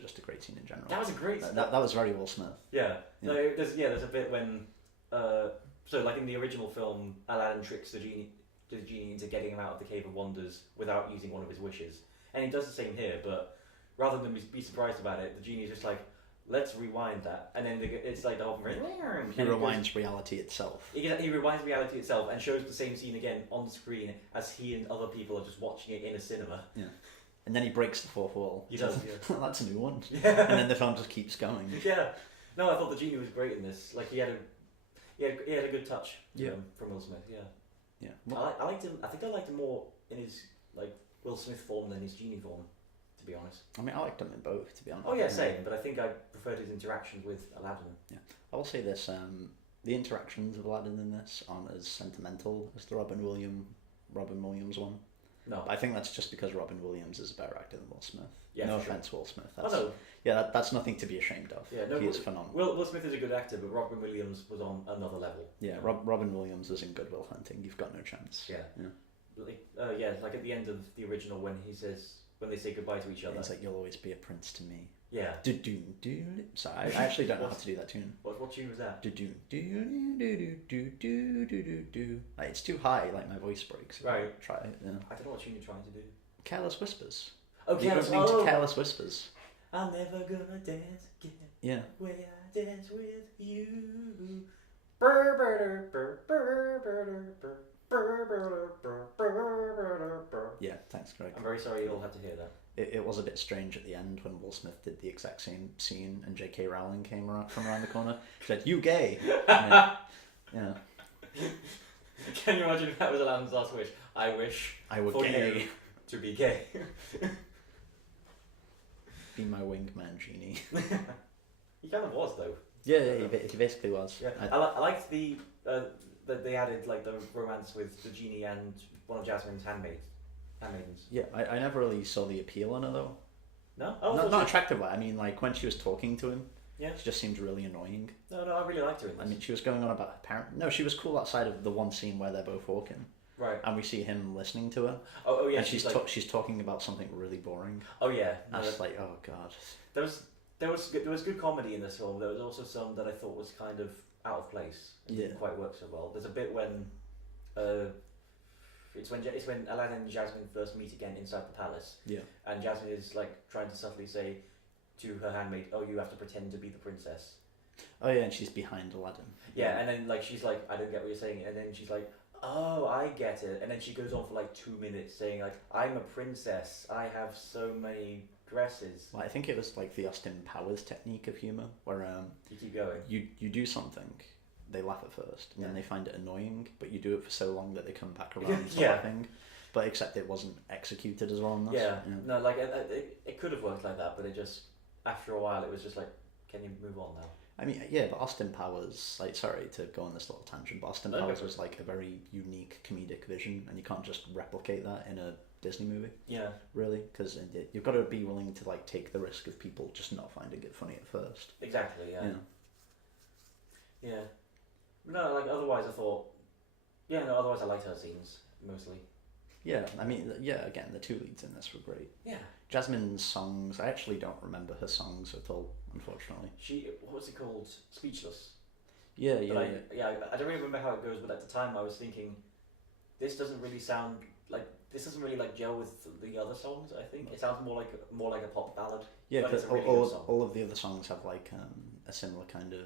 just a great scene in general. That was a great scene. That was very Will Smith. Yeah. No, there's a bit when so like in the original film, Aladdin tricks the genie into getting him out of the Cave of Wonders without using one of his wishes. And he does the same here, but rather than be surprised about it, the genie is just like, let's rewind that. And then it's like the whole thing. He rewinds reality itself. He rewinds reality itself and shows the same scene again on the screen as he and other people are just watching it in a cinema. Yeah. And then he breaks the fourth wall. He does, yeah. That's a new one. Yeah. And then the film just keeps going. Yeah. No, I thought the genie was great in this. Like he had a good touch from Will Smith, yeah. Yeah. Well, I liked him. I think I liked him more in his like Will Smith form than his genie form, to be honest. I mean, I liked him in both, to be honest. Oh yeah, same. But I think I preferred his interactions with Aladdin. Yeah, I will say this: the interactions of Aladdin in this aren't as sentimental as the Robin Williams one. No, but I think that's just because Robin Williams is a better actor than Will Smith. Yeah, no sure. offense, Will Smith. No. Yeah, that's nothing to be ashamed of. Yeah, no, he is phenomenal. Will Smith is a good actor, but Robin Williams was on another level. Yeah, Robin Williams is in Good Will Hunting. You've got no chance. Yeah. Like at the end of the original when they say goodbye to each other. It's like, you'll always be a prince to me. Yeah. Do. Sorry, I actually don't know how to do that tune. What tune was that? Do. Like, it's too high. Like my voice breaks. Right. Try it. Yeah. I don't know what tune you're trying to do. Careless Whispers. Oh, Careless Whispers. I'm never gonna dance again. Yeah. Way I dance with you. Yeah, thanks, Greg. I'm very sorry you all had to hear that. It was a bit strange at the end when Will Smith did the exact same scene and J.K. Rowling came from around the corner. She said, "You gay." Yeah. Can you imagine if that was Aladdin's last wish? I wish I were for gay. You to be gay. Be my wingman, genie. He kind of was though. Yeah, he basically was. Yeah. I liked that they added like the romance with the genie and one of Jasmine's handmaidens. Yeah, I never really saw the appeal in her though. No? Not attractive. I mean, like when she was talking to him, yeah, she just seemed really annoying. No, I really liked her in this. I mean, she was going on about her parent. No, she was cool outside of the one scene where they're both walking. Right. And we see him listening to her. Oh yeah. And she's talking about something really boring. Oh yeah. I was like, oh god. There was good comedy in this film. There was also some that I thought was kind of out of place. It didn't quite work so well. There's a bit when, it's when Aladdin and Jasmine first meet again inside the palace. Yeah. And Jasmine is like trying to subtly say to her handmaid, "Oh, you have to pretend to be the princess." Oh yeah, and she's behind Aladdin. Yeah, and then like she's like, "I don't get what you're saying," and then she's like, "Oh, I get it," and then she goes on for like 2 minutes saying like, "I'm a princess. I have so many dresses." Well, I think it was like the Austin Powers technique of humor, where you keep going. You do something, they laugh at first, and then they find it annoying, but you do it for so long that they come back around to laughing. But except it wasn't executed as well in this. Yeah. No, like it could have worked like that, but it just after a while it was just like, can you move on now? I mean, yeah, but Austin Powers, like, sorry to go on this little tangent, but Austin Powers was like a very unique comedic vision, and you can't just replicate that in a Disney movie. Yeah. Really, because you've got to be willing to like take the risk of people just not finding it funny at first. Exactly. Yeah. Yeah. No, like otherwise I thought. Yeah, no. Otherwise I liked her scenes mostly. Yeah, I mean, yeah. Again, the two leads in this were great. Yeah. Jasmine's songs, I actually don't remember her songs at all, unfortunately. What was it called? Speechless. Yeah. I don't really remember how it goes, but at the time I was thinking, this doesn't really sound like this doesn't really like gel with the other songs. I think it sounds more like a pop ballad. Yeah, but because it's a really good song. all of the other songs have like a similar kind of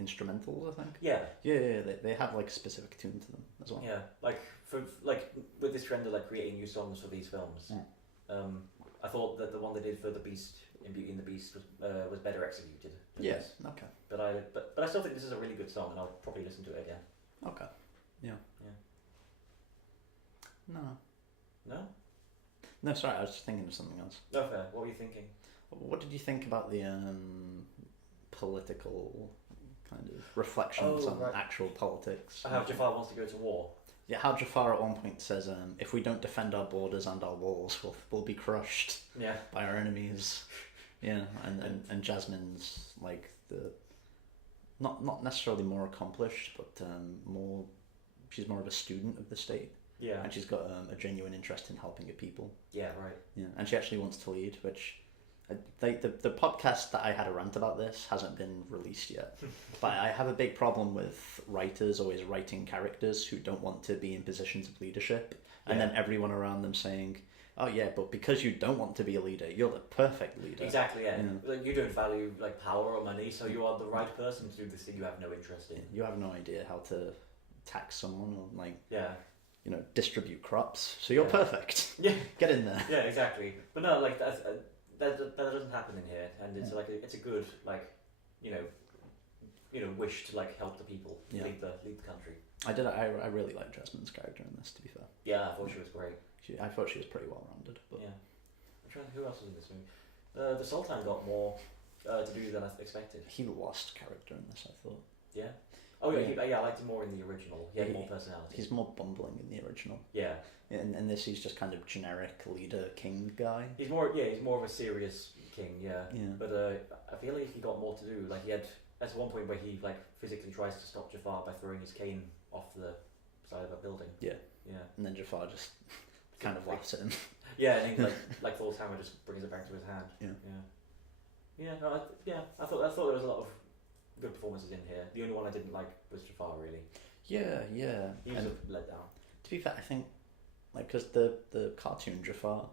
instrumentals, I think. Yeah. Yeah, they have like a specific tune to them as well. Yeah, like with this trend of like creating new songs for these films, I thought that the one they did for the Beast in Beauty and the Beast was better executed. Yes. Okay. But I still think this is a really good song, and I'll probably listen to it again. Okay. Yeah. No. No? No, sorry, I was just thinking of something else. No fair. What were you thinking? What did you think about the political kind of reflections on actual politics? How Jafar wants to go to war. Yeah, how Jafar at one point says, if we don't defend our borders and our walls, we'll be crushed by our enemies. Yeah, and Jasmine's like not necessarily more accomplished, but she's more of a student of the state. Yeah. And she's got a genuine interest in helping her people. Yeah, right. Yeah, and she actually wants to lead, which the podcast that I had a rant about this hasn't been released yet. But I have a big problem with writers always writing characters who don't want to be in positions of leadership, and then everyone around them saying, "Oh yeah, but because you don't want to be a leader, you're the perfect leader." Exactly. Yeah. Like you don't value like power or money, so you are the right person to do this thing you have no interest in. You have no idea how to tax someone or like. Yeah. Distribute crops. So you're perfect. Yeah. Get in there. Yeah, exactly. But no, like that doesn't happen in here, and it's like it's a good wish to like help the people, lead the country. I really liked Jasmine's character in this. To be fair. Yeah, I thought she was great. I thought she was pretty well rounded. But yeah. I'm trying to think who else was in this movie. The Sultan got more to do than I expected. He lost character in this, I thought. Yeah. Oh yeah, I liked him more in the original. He had more personality. He's more bumbling in the original. Yeah. In this, he's just kind of generic leader king guy. He's more of a serious king. Yeah. Yeah. But I feel like he got more to do. Like he had at one point where he like physically tries to stop Jafar by throwing his cane off the side of a building. Yeah. Yeah. And then Jafar just kind of laughs at him. Yeah, and he like Thor's hammer just brings it back to his hand. Yeah. Yeah. Yeah. I thought there was a lot of good performances in here. The only one I didn't like was Jafar, really. Yeah. He was a letdown. To be fair, I think because the cartoon Jafar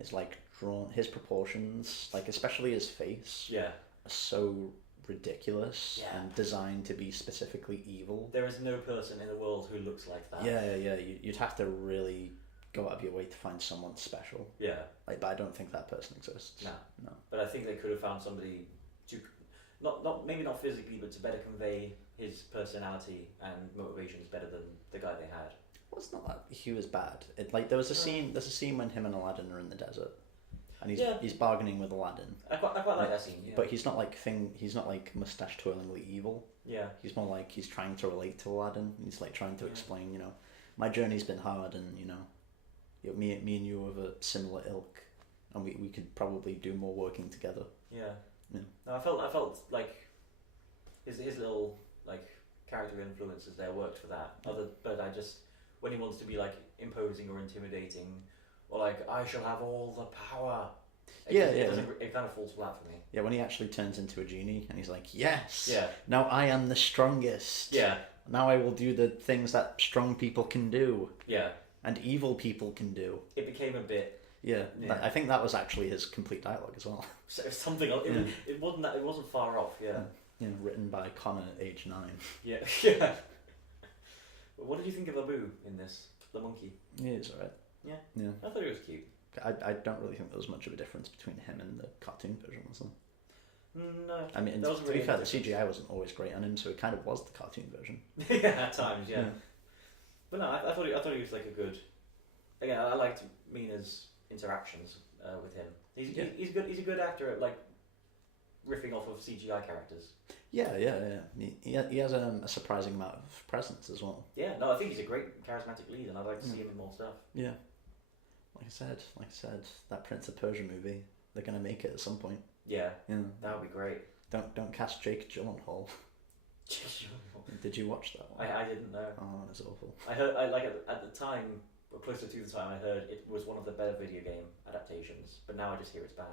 is like drawn, his proportions, like especially his face, are so ridiculous and designed to be specifically evil. There is no person in the world who looks like that. Yeah. You'd have to really go out of your way to find someone special. Yeah. But I don't think that person exists. No. But I think they could have found somebody to, maybe not physically, but to better convey his personality and motivations better than the guy they had. Well, it's not that he was bad. There's a scene when him and Aladdin are in the desert, and he's bargaining with Aladdin. I quite like that scene. Yeah. But he's not like mustache twirlingly evil. Yeah. He's more like he's trying to relate to Aladdin. He's like trying to explain, my journey's been hard, and me and you are of a similar ilk, and we could probably do more working together. Yeah. No, I felt like his little like character influences there worked for that. But I just, when he wants to be like imposing or intimidating, or like I shall have all the power. It kind of falls flat for me. Yeah, when he actually turns into a genie and he's like, yes. Yeah. Now I am the strongest. Yeah. Now I will do the things that strong people can do. Yeah. And evil people can do. It became a bit. Yeah. I think that was actually his complete dialogue as well. So something else. It wasn't far off. Yeah. Written by Connor, age 9. Yeah. Yeah. What did you think of Abu in this? The monkey. Yeah, it's alright. Yeah. Yeah. I thought he was cute. I don't really think there was much of a difference between him and the cartoon version, was there? No. I mean, to be fair, the CGI wasn't always great on him, so it kind of was the cartoon version. Yeah, at times, yeah. But no, I thought he was like a good. Again, I liked Mina's interactions with him. He's a good actor at like riffing off of CGI characters. Yeah. He has a surprising amount of presence as well. Yeah, no, I think he's a great charismatic lead, and I'd like to see him in more stuff. Yeah. Like I said, that Prince of Persia movie, they're gonna make it at some point. Yeah. That would be great. Don't cast Jake Gyllenhaal. Did you watch that one? I didn't know. Oh, it's awful. I heard at the time, or closer to the time, I heard it was one of the better video game adaptations, but now I just hear it's bad.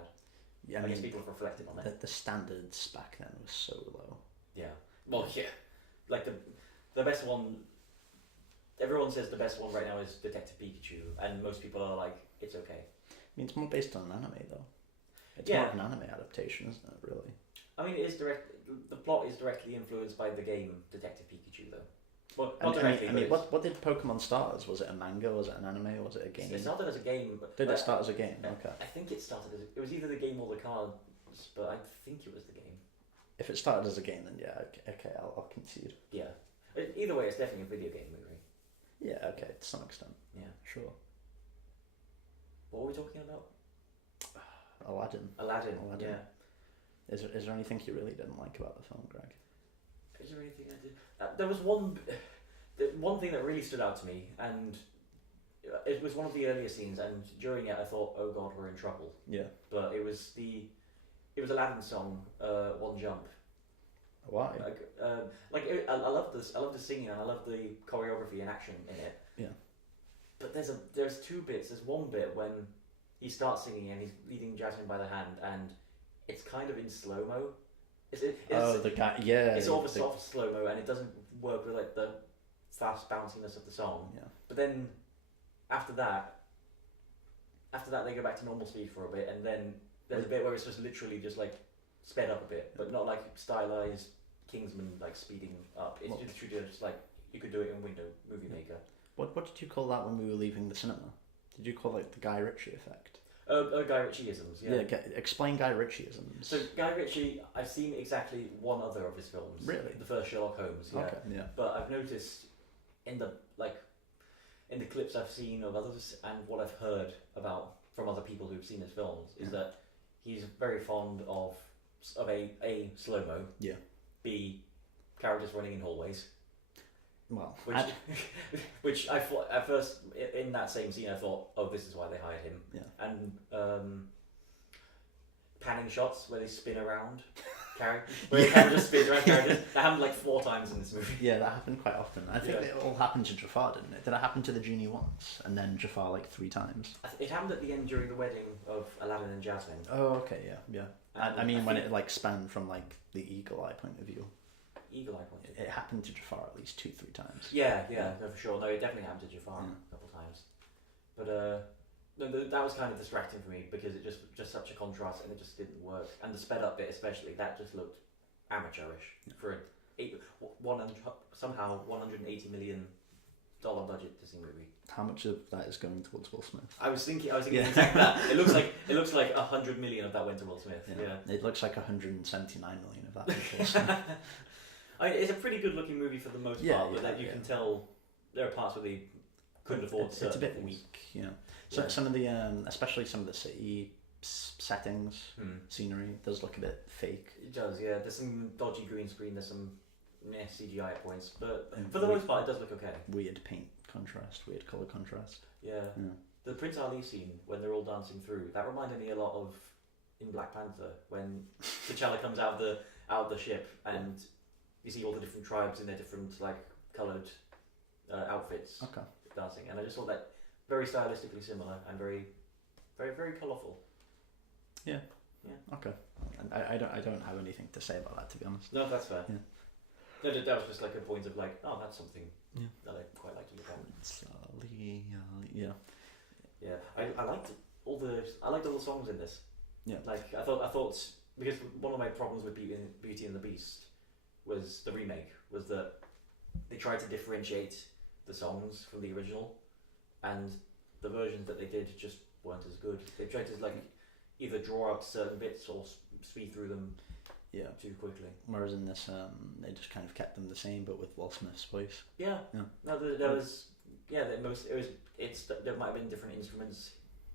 Yeah, I guess people have reflected on it. The standards back then was so low. Yeah. Well, yeah. Like the best one everyone says the best one right now is Detective Pikachu, and most people are like, it's okay. I mean, it's more based on an anime though. It's Yeah. more of an anime adaptation, isn't it? Really. I mean, it is direct. The plot is directly influenced by the game Detective Pikachu, though. Well, I not mean, directly. I mean, what did Pokemon start as? Was it a manga? Was it an anime? Was it a game? It started as a game. But Did it start as a game? Okay. I think it started as it was either the game or the cards, but I think it was the game. If it started as a game, then yeah, okay, I'll concede. Yeah. Either way, it's definitely a video game movie. Yeah, okay, to some extent. Yeah. Sure. What were we talking about? Aladdin. Aladdin. Yeah. Is there anything you really didn't like about the film, Greg? Is there anything I did? There was one thing that really stood out to me, and it was one of the earlier scenes, and during it I thought, oh god, we're in trouble. Yeah. But it was Aladdin's song, One Jump. Why? I love this. I love the singing, and I love the choreography and action in it. Yeah. But there's two bits. There's one bit when he starts singing and he's leading Jasmine by the hand, and it's kind of in slow mo. The guy. Yeah. It's sort of a soft slow mo, and it doesn't work with like the fast bounciness of the song. Yeah. But then after that they go back to normal speed for a bit, and then there's a bit where it's just literally just like sped up a bit, but not like stylized Kingsman like speeding up. It's literally just like you could do it in Movie Maker. What did you call that when we were leaving the cinema? Did you call it the Guy Ritchie effect? Guy Ritchie-isms, yeah. Yeah, explain Guy Ritchie-isms. So Guy Ritchie, I've seen exactly one other of his films. Really? The first Sherlock Holmes, yeah. Okay, yeah. But I've noticed in the clips I've seen of others and what I've heard about from other people who've seen his films is that he's very fond of A, slow-mo, yeah. B, characters running in hallways. Well, which I thought at first in that same scene I thought, oh, this is why they hired him. Yeah. And panning shots where they spin around where the camera just spins around characters. That happened like 4 times in this movie. Yeah, that happened quite often. I think it all happened to Jafar, didn't it? Did it happen to the genie once and then Jafar like 3 times? It happened at the end during the wedding of Aladdin and Jasmine. Oh, okay, yeah. I mean, when it like spanned from like the eagle eye point of view. Eagle eye point. It happened to Jafar at least 2-3 times. Yeah, no, for sure. No, it definitely happened to Jafar a couple of times. But that was kind of distracting for me because it just such a contrast and it just didn't work. And the sped up bit especially, that just looked amateurish for somehow $180 million budget Disney movie. How much of that is going towards Will Smith? I was thinking exactly that. It looks like 100 million of that went to Will Smith. Yeah. It looks like 179 million of that went to Will Smith. It's a pretty good looking movie for the most part, but you can tell there are parts where they couldn't afford certain It's a bit things. weak, you know. So some of the, especially some of the city settings, scenery does look a bit fake. It does, yeah. There's some dodgy green screen. There's some CGI at points, but for the most part, it does look okay. Weird paint contrast, weird color contrast. Yeah. The Prince Ali scene when they're all dancing through, that reminded me a lot of in Black Panther when T'Challa comes out of the ship and you see all the different tribes in their different like coloured outfits dancing, and I just thought that very stylistically similar and very, very, very colourful. Yeah. Okay. I don't have anything to say about that, to be honest. No, that's fair. Yeah. No, that was just like a point of like, oh, that's something that I quite like to look at. Yeah, I liked all the songs in this. Yeah. Like I thought because one of my problems with Beauty and the Beast was the remake was that they tried to differentiate the songs from the original, and the versions that they did just weren't as good. They tried to like either draw out certain bits or speed through them too quickly. Whereas in this, they just kind of kept them the same, but with Will Smith's voice. Yeah. No, there was there might have been different instruments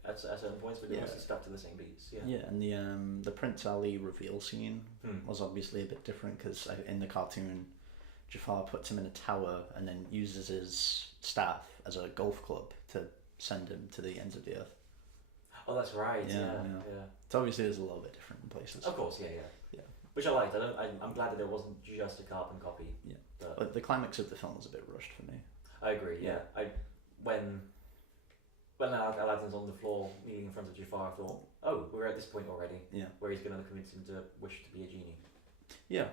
at certain points, but they mostly stuck to the same beats. Yeah. Yeah, and the Prince Ali reveal scene was obviously a bit different because in the cartoon, Jafar puts him in a tower and then uses his staff as a golf club to send him to the ends of the earth. Oh, that's right. Yeah. So obviously, there's a little bit different in places. Of course, yeah. Which I liked. I'm glad that it wasn't just a carbon copy. Yeah. But the climax of the film was a bit rushed for me. I agree. Yeah. When Aladdin's on the floor kneeling in front of Jafar, I thought, oh, we're at this point already. Yeah. Where he's going to convince him to wish to be a genie. Yeah.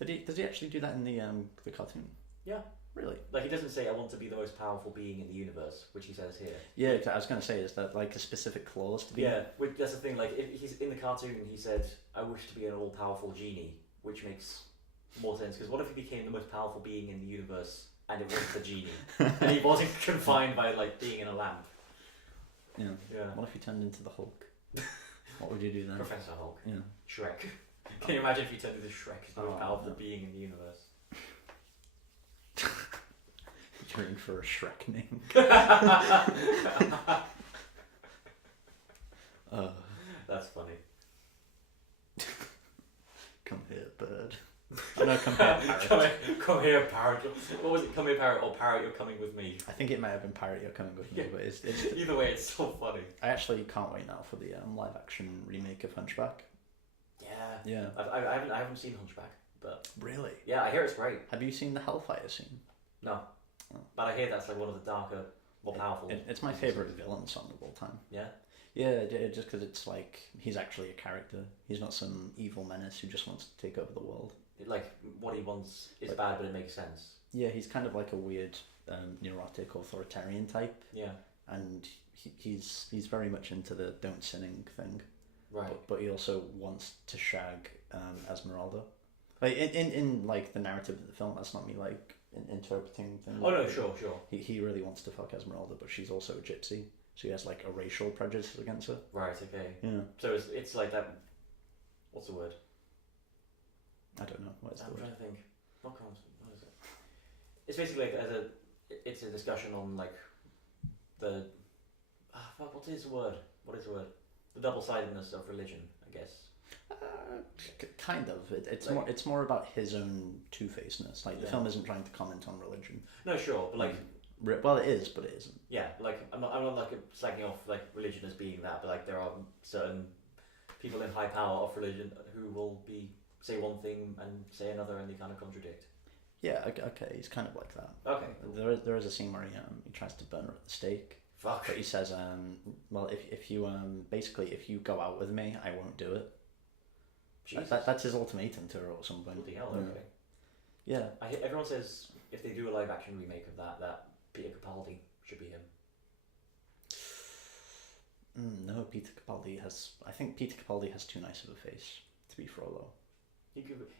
Does he actually do that in the cartoon? Yeah. Really? Like, he doesn't say, I want to be the most powerful being in the universe, which he says here. Yeah, I was going to say, is that like a specific clause to be? Yeah, that's the thing. Like, if he's in the cartoon, he said, I wish to be an all-powerful genie, which makes more sense, because what if he became the most powerful being in the universe and it was the genie? And he wasn't confined by, like, being in a lamp. Yeah. Yeah. What if he turned into the Hulk? What would you do then? Professor Hulk. Yeah. Shrek. Can you imagine if you turned into Shrek as the most powerful being in the universe? You're in for a Shrekning. That's funny. Come here, bird. Oh no, come here, parrot. Come here, parrot. What was it? Come here, parrot, or parrot, you're coming with me. I think it might have been parrot, you're coming with me, but it's either way, it's so funny. I actually can't wait now for the live action remake of Hunchback. Yeah. I haven't seen Hunchback, but really, yeah, I hear it's great. Have you seen the Hellfire scene? No, but I hear that's like one of the darker, more powerful. It's my favorite villain song of all time. Yeah. Yeah, just because it's like he's actually a character. He's not some evil menace who just wants to take over the world. Like what he wants is bad, but it makes sense. Yeah, he's kind of like a weird, neurotic authoritarian type. Yeah. And he's very much into the don't sinning thing. Right. But he also wants to shag Esmeralda. Like in like the narrative of the film, that's not me like interpreting things. Oh no, sure. He really wants to fuck Esmeralda, but she's also a gypsy, so he has like a racial prejudice against her. Right. Okay. Yeah. So it's like that. What's the word? I don't know. What is the word? I'm trying to think. What is it? It's basically like it's a discussion on like the. What is the word? The double-sidedness of religion, I guess. Kind of. It's like, more. It's more about his own two-facedness. Like the film isn't trying to comment on religion. No, sure, but like. Well, it is, but it isn't. Yeah, like I'm not like slagging off like religion as being that, but like there are certain people in high power of religion who will say one thing and say another, and they kind of contradict. Yeah. Okay. He's kind of like that. Okay. Cool. There is a scene where he tries to burn her at the stake. Fuck. But he says, well, if you basically if you go out with me, I won't do it. That's his ultimatum to her or something. Bloody hell, okay. Yeah. Everyone says if they do a live action remake of that Peter Capaldi should be him. No, Peter Capaldi has. I think Peter Capaldi has too nice of a face to be Frollo.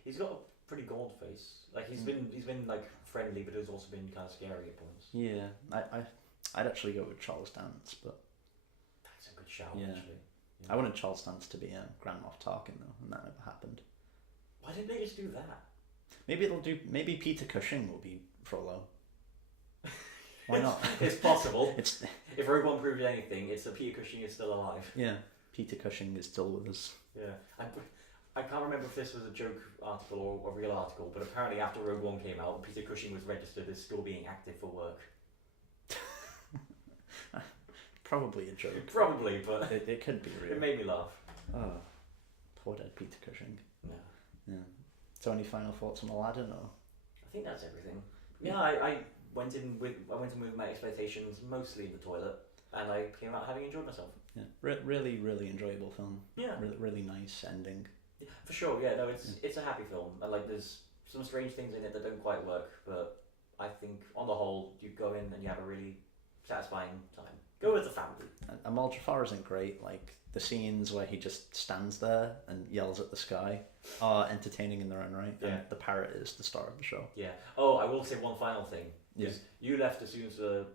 He's got a pretty gaunt face. Like he's been like friendly, but he's also been kind of scary at points. Yeah, I'd actually go with Charles Dance, but that's a good shout. Yeah. Actually, I wanted Charles Dance to be Grand Moff Tarkin though, and that never happened. Why didn't they just do that? Maybe Peter Cushing will be Frollo. Why not? It's possible. If Rogue One proved anything, it's that Peter Cushing is still alive. Yeah, Peter Cushing is still with us. Yeah, I can't remember if this was a joke article or a real article, but apparently after Rogue One came out, Peter Cushing was registered as still being active for work. Probably a joke. Probably, but it could be real. It made me laugh. Oh, poor dead Peter Cushing. Yeah. So any final thoughts on Aladdin? Or? I think that's everything. Yeah, I went in with my expectations mostly in the toilet, and I came out having enjoyed myself. Yeah, really, really enjoyable film. Yeah, really nice ending. Yeah, for sure. Yeah, no, it's a happy film. And like, there's some strange things in it that don't quite work, but I think on the whole, you go in and you have a really satisfying time. Go with the family. And Amal Jafar isn't great. Like the scenes where he just stands there and yells at the sky are entertaining in their own right. Yeah. And the parrot is the star of the show. Yeah. Oh, I will say one final thing. Yeah. You left as soon as the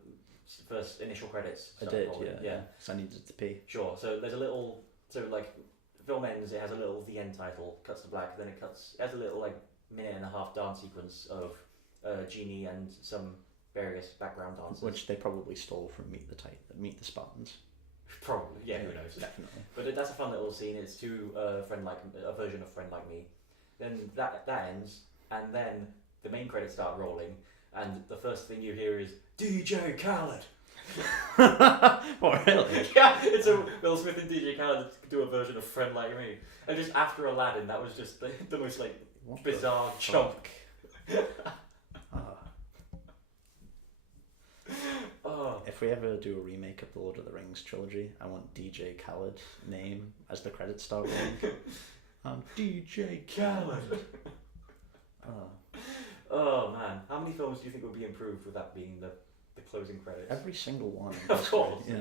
first initial credits. I did. Rolling. Yeah. So I needed to pee. Sure. So there's a little. So like, the film ends. It has a little the end title. Cuts to black. Then it has a little like minute and a half dance sequence of Genie and some various background dancers, which they probably stole from Meet the Spartans. Probably, yeah. Who knows? Definitely. But that's a fun little scene. It's to a version of Friend Like Me. Then that ends, and then the main credits start rolling, and the first thing you hear is DJ Khaled. What, really? Yeah, it's a Will Smith and DJ Khaled do a version of Friend Like Me, and just after Aladdin, that was just the most like bizarre chunk. Oh. If we ever do a remake of the Lord of the Rings trilogy, I want DJ Khaled name as the credits start rolling. I'm DJ Khaled. Oh man, how many films do you think would be improved with that being the closing credits? Every single one. Of course. Yeah.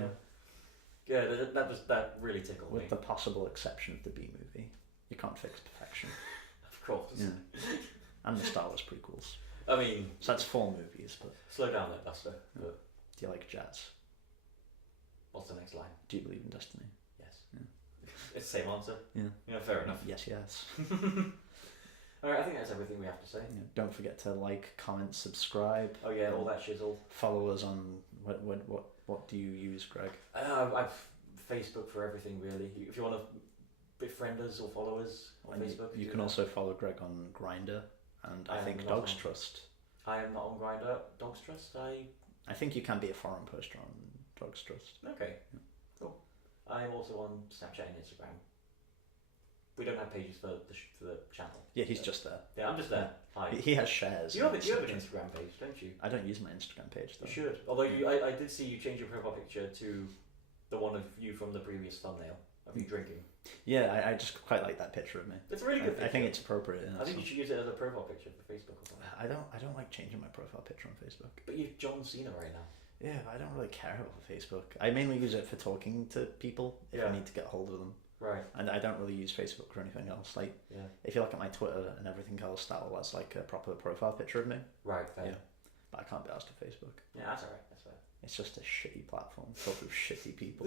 Yeah, that really tickled me. With the possible exception of the B movie, you can't fix perfection. Of course. Yeah. And the Star Wars prequels. I mean, so that's 4 movies, but slow down there, Buster. Yeah. But do you like jazz? What's the next line? Do you believe in destiny? Yes. Yeah. It's the same answer. Yeah. Yeah, fair enough. Yes, yes. Alright, I think that's everything we have to say. Yeah. Don't forget to like, comment, subscribe. Oh yeah, all that shizzle. Follow us on what do you use, Greg? I've Facebook for everything really. If you want to befriend us or follow us on Facebook, you can also follow Greg on Grindr and I think Dogs Trust. I am not on Grindr. Dogs Trust. I think you can be a forum poster on Dogs Trust. Okay, yeah. Cool. I am also on Snapchat and Instagram. We don't have pages for the channel. Yeah, he's just there. Yeah, I'm just there. Hi. He has shares. You have an Instagram page, don't you? I don't use my Instagram page though. You should. Although I did see you change your profile picture to the one of you from the previous thumbnail of you drinking. Yeah, I just quite like that picture of me. It's a really good picture. I think it's appropriate. I think you should use it as a profile picture for Facebook or something. I don't like changing my profile picture on Facebook. But you're John Cena right now. Yeah, I don't really care about Facebook. I mainly use it for talking to people if I need to get hold of them. Right. And I don't really use Facebook for anything else. Like, if you look at my Twitter and everything else, that's like a proper profile picture of me. Right, fair. Yeah. But I can't be asked to Facebook. Yeah, that's alright. That's fair. It's just a shitty platform filled with shitty people.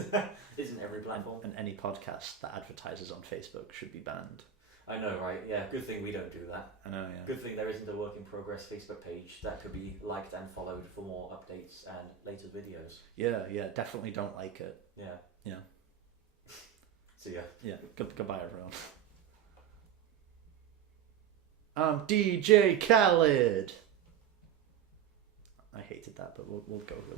Isn't every platform? And any podcast that advertises on Facebook should be banned. I know, right? Yeah, good thing we don't do that. I know, yeah. Good thing there isn't a work in progress Facebook page that could be liked and followed for more updates and later videos. Yeah, definitely don't like it. Yeah. Yeah. See ya. Yeah, goodbye everyone. I'm DJ Khaled. I hated that, but we'll go with it.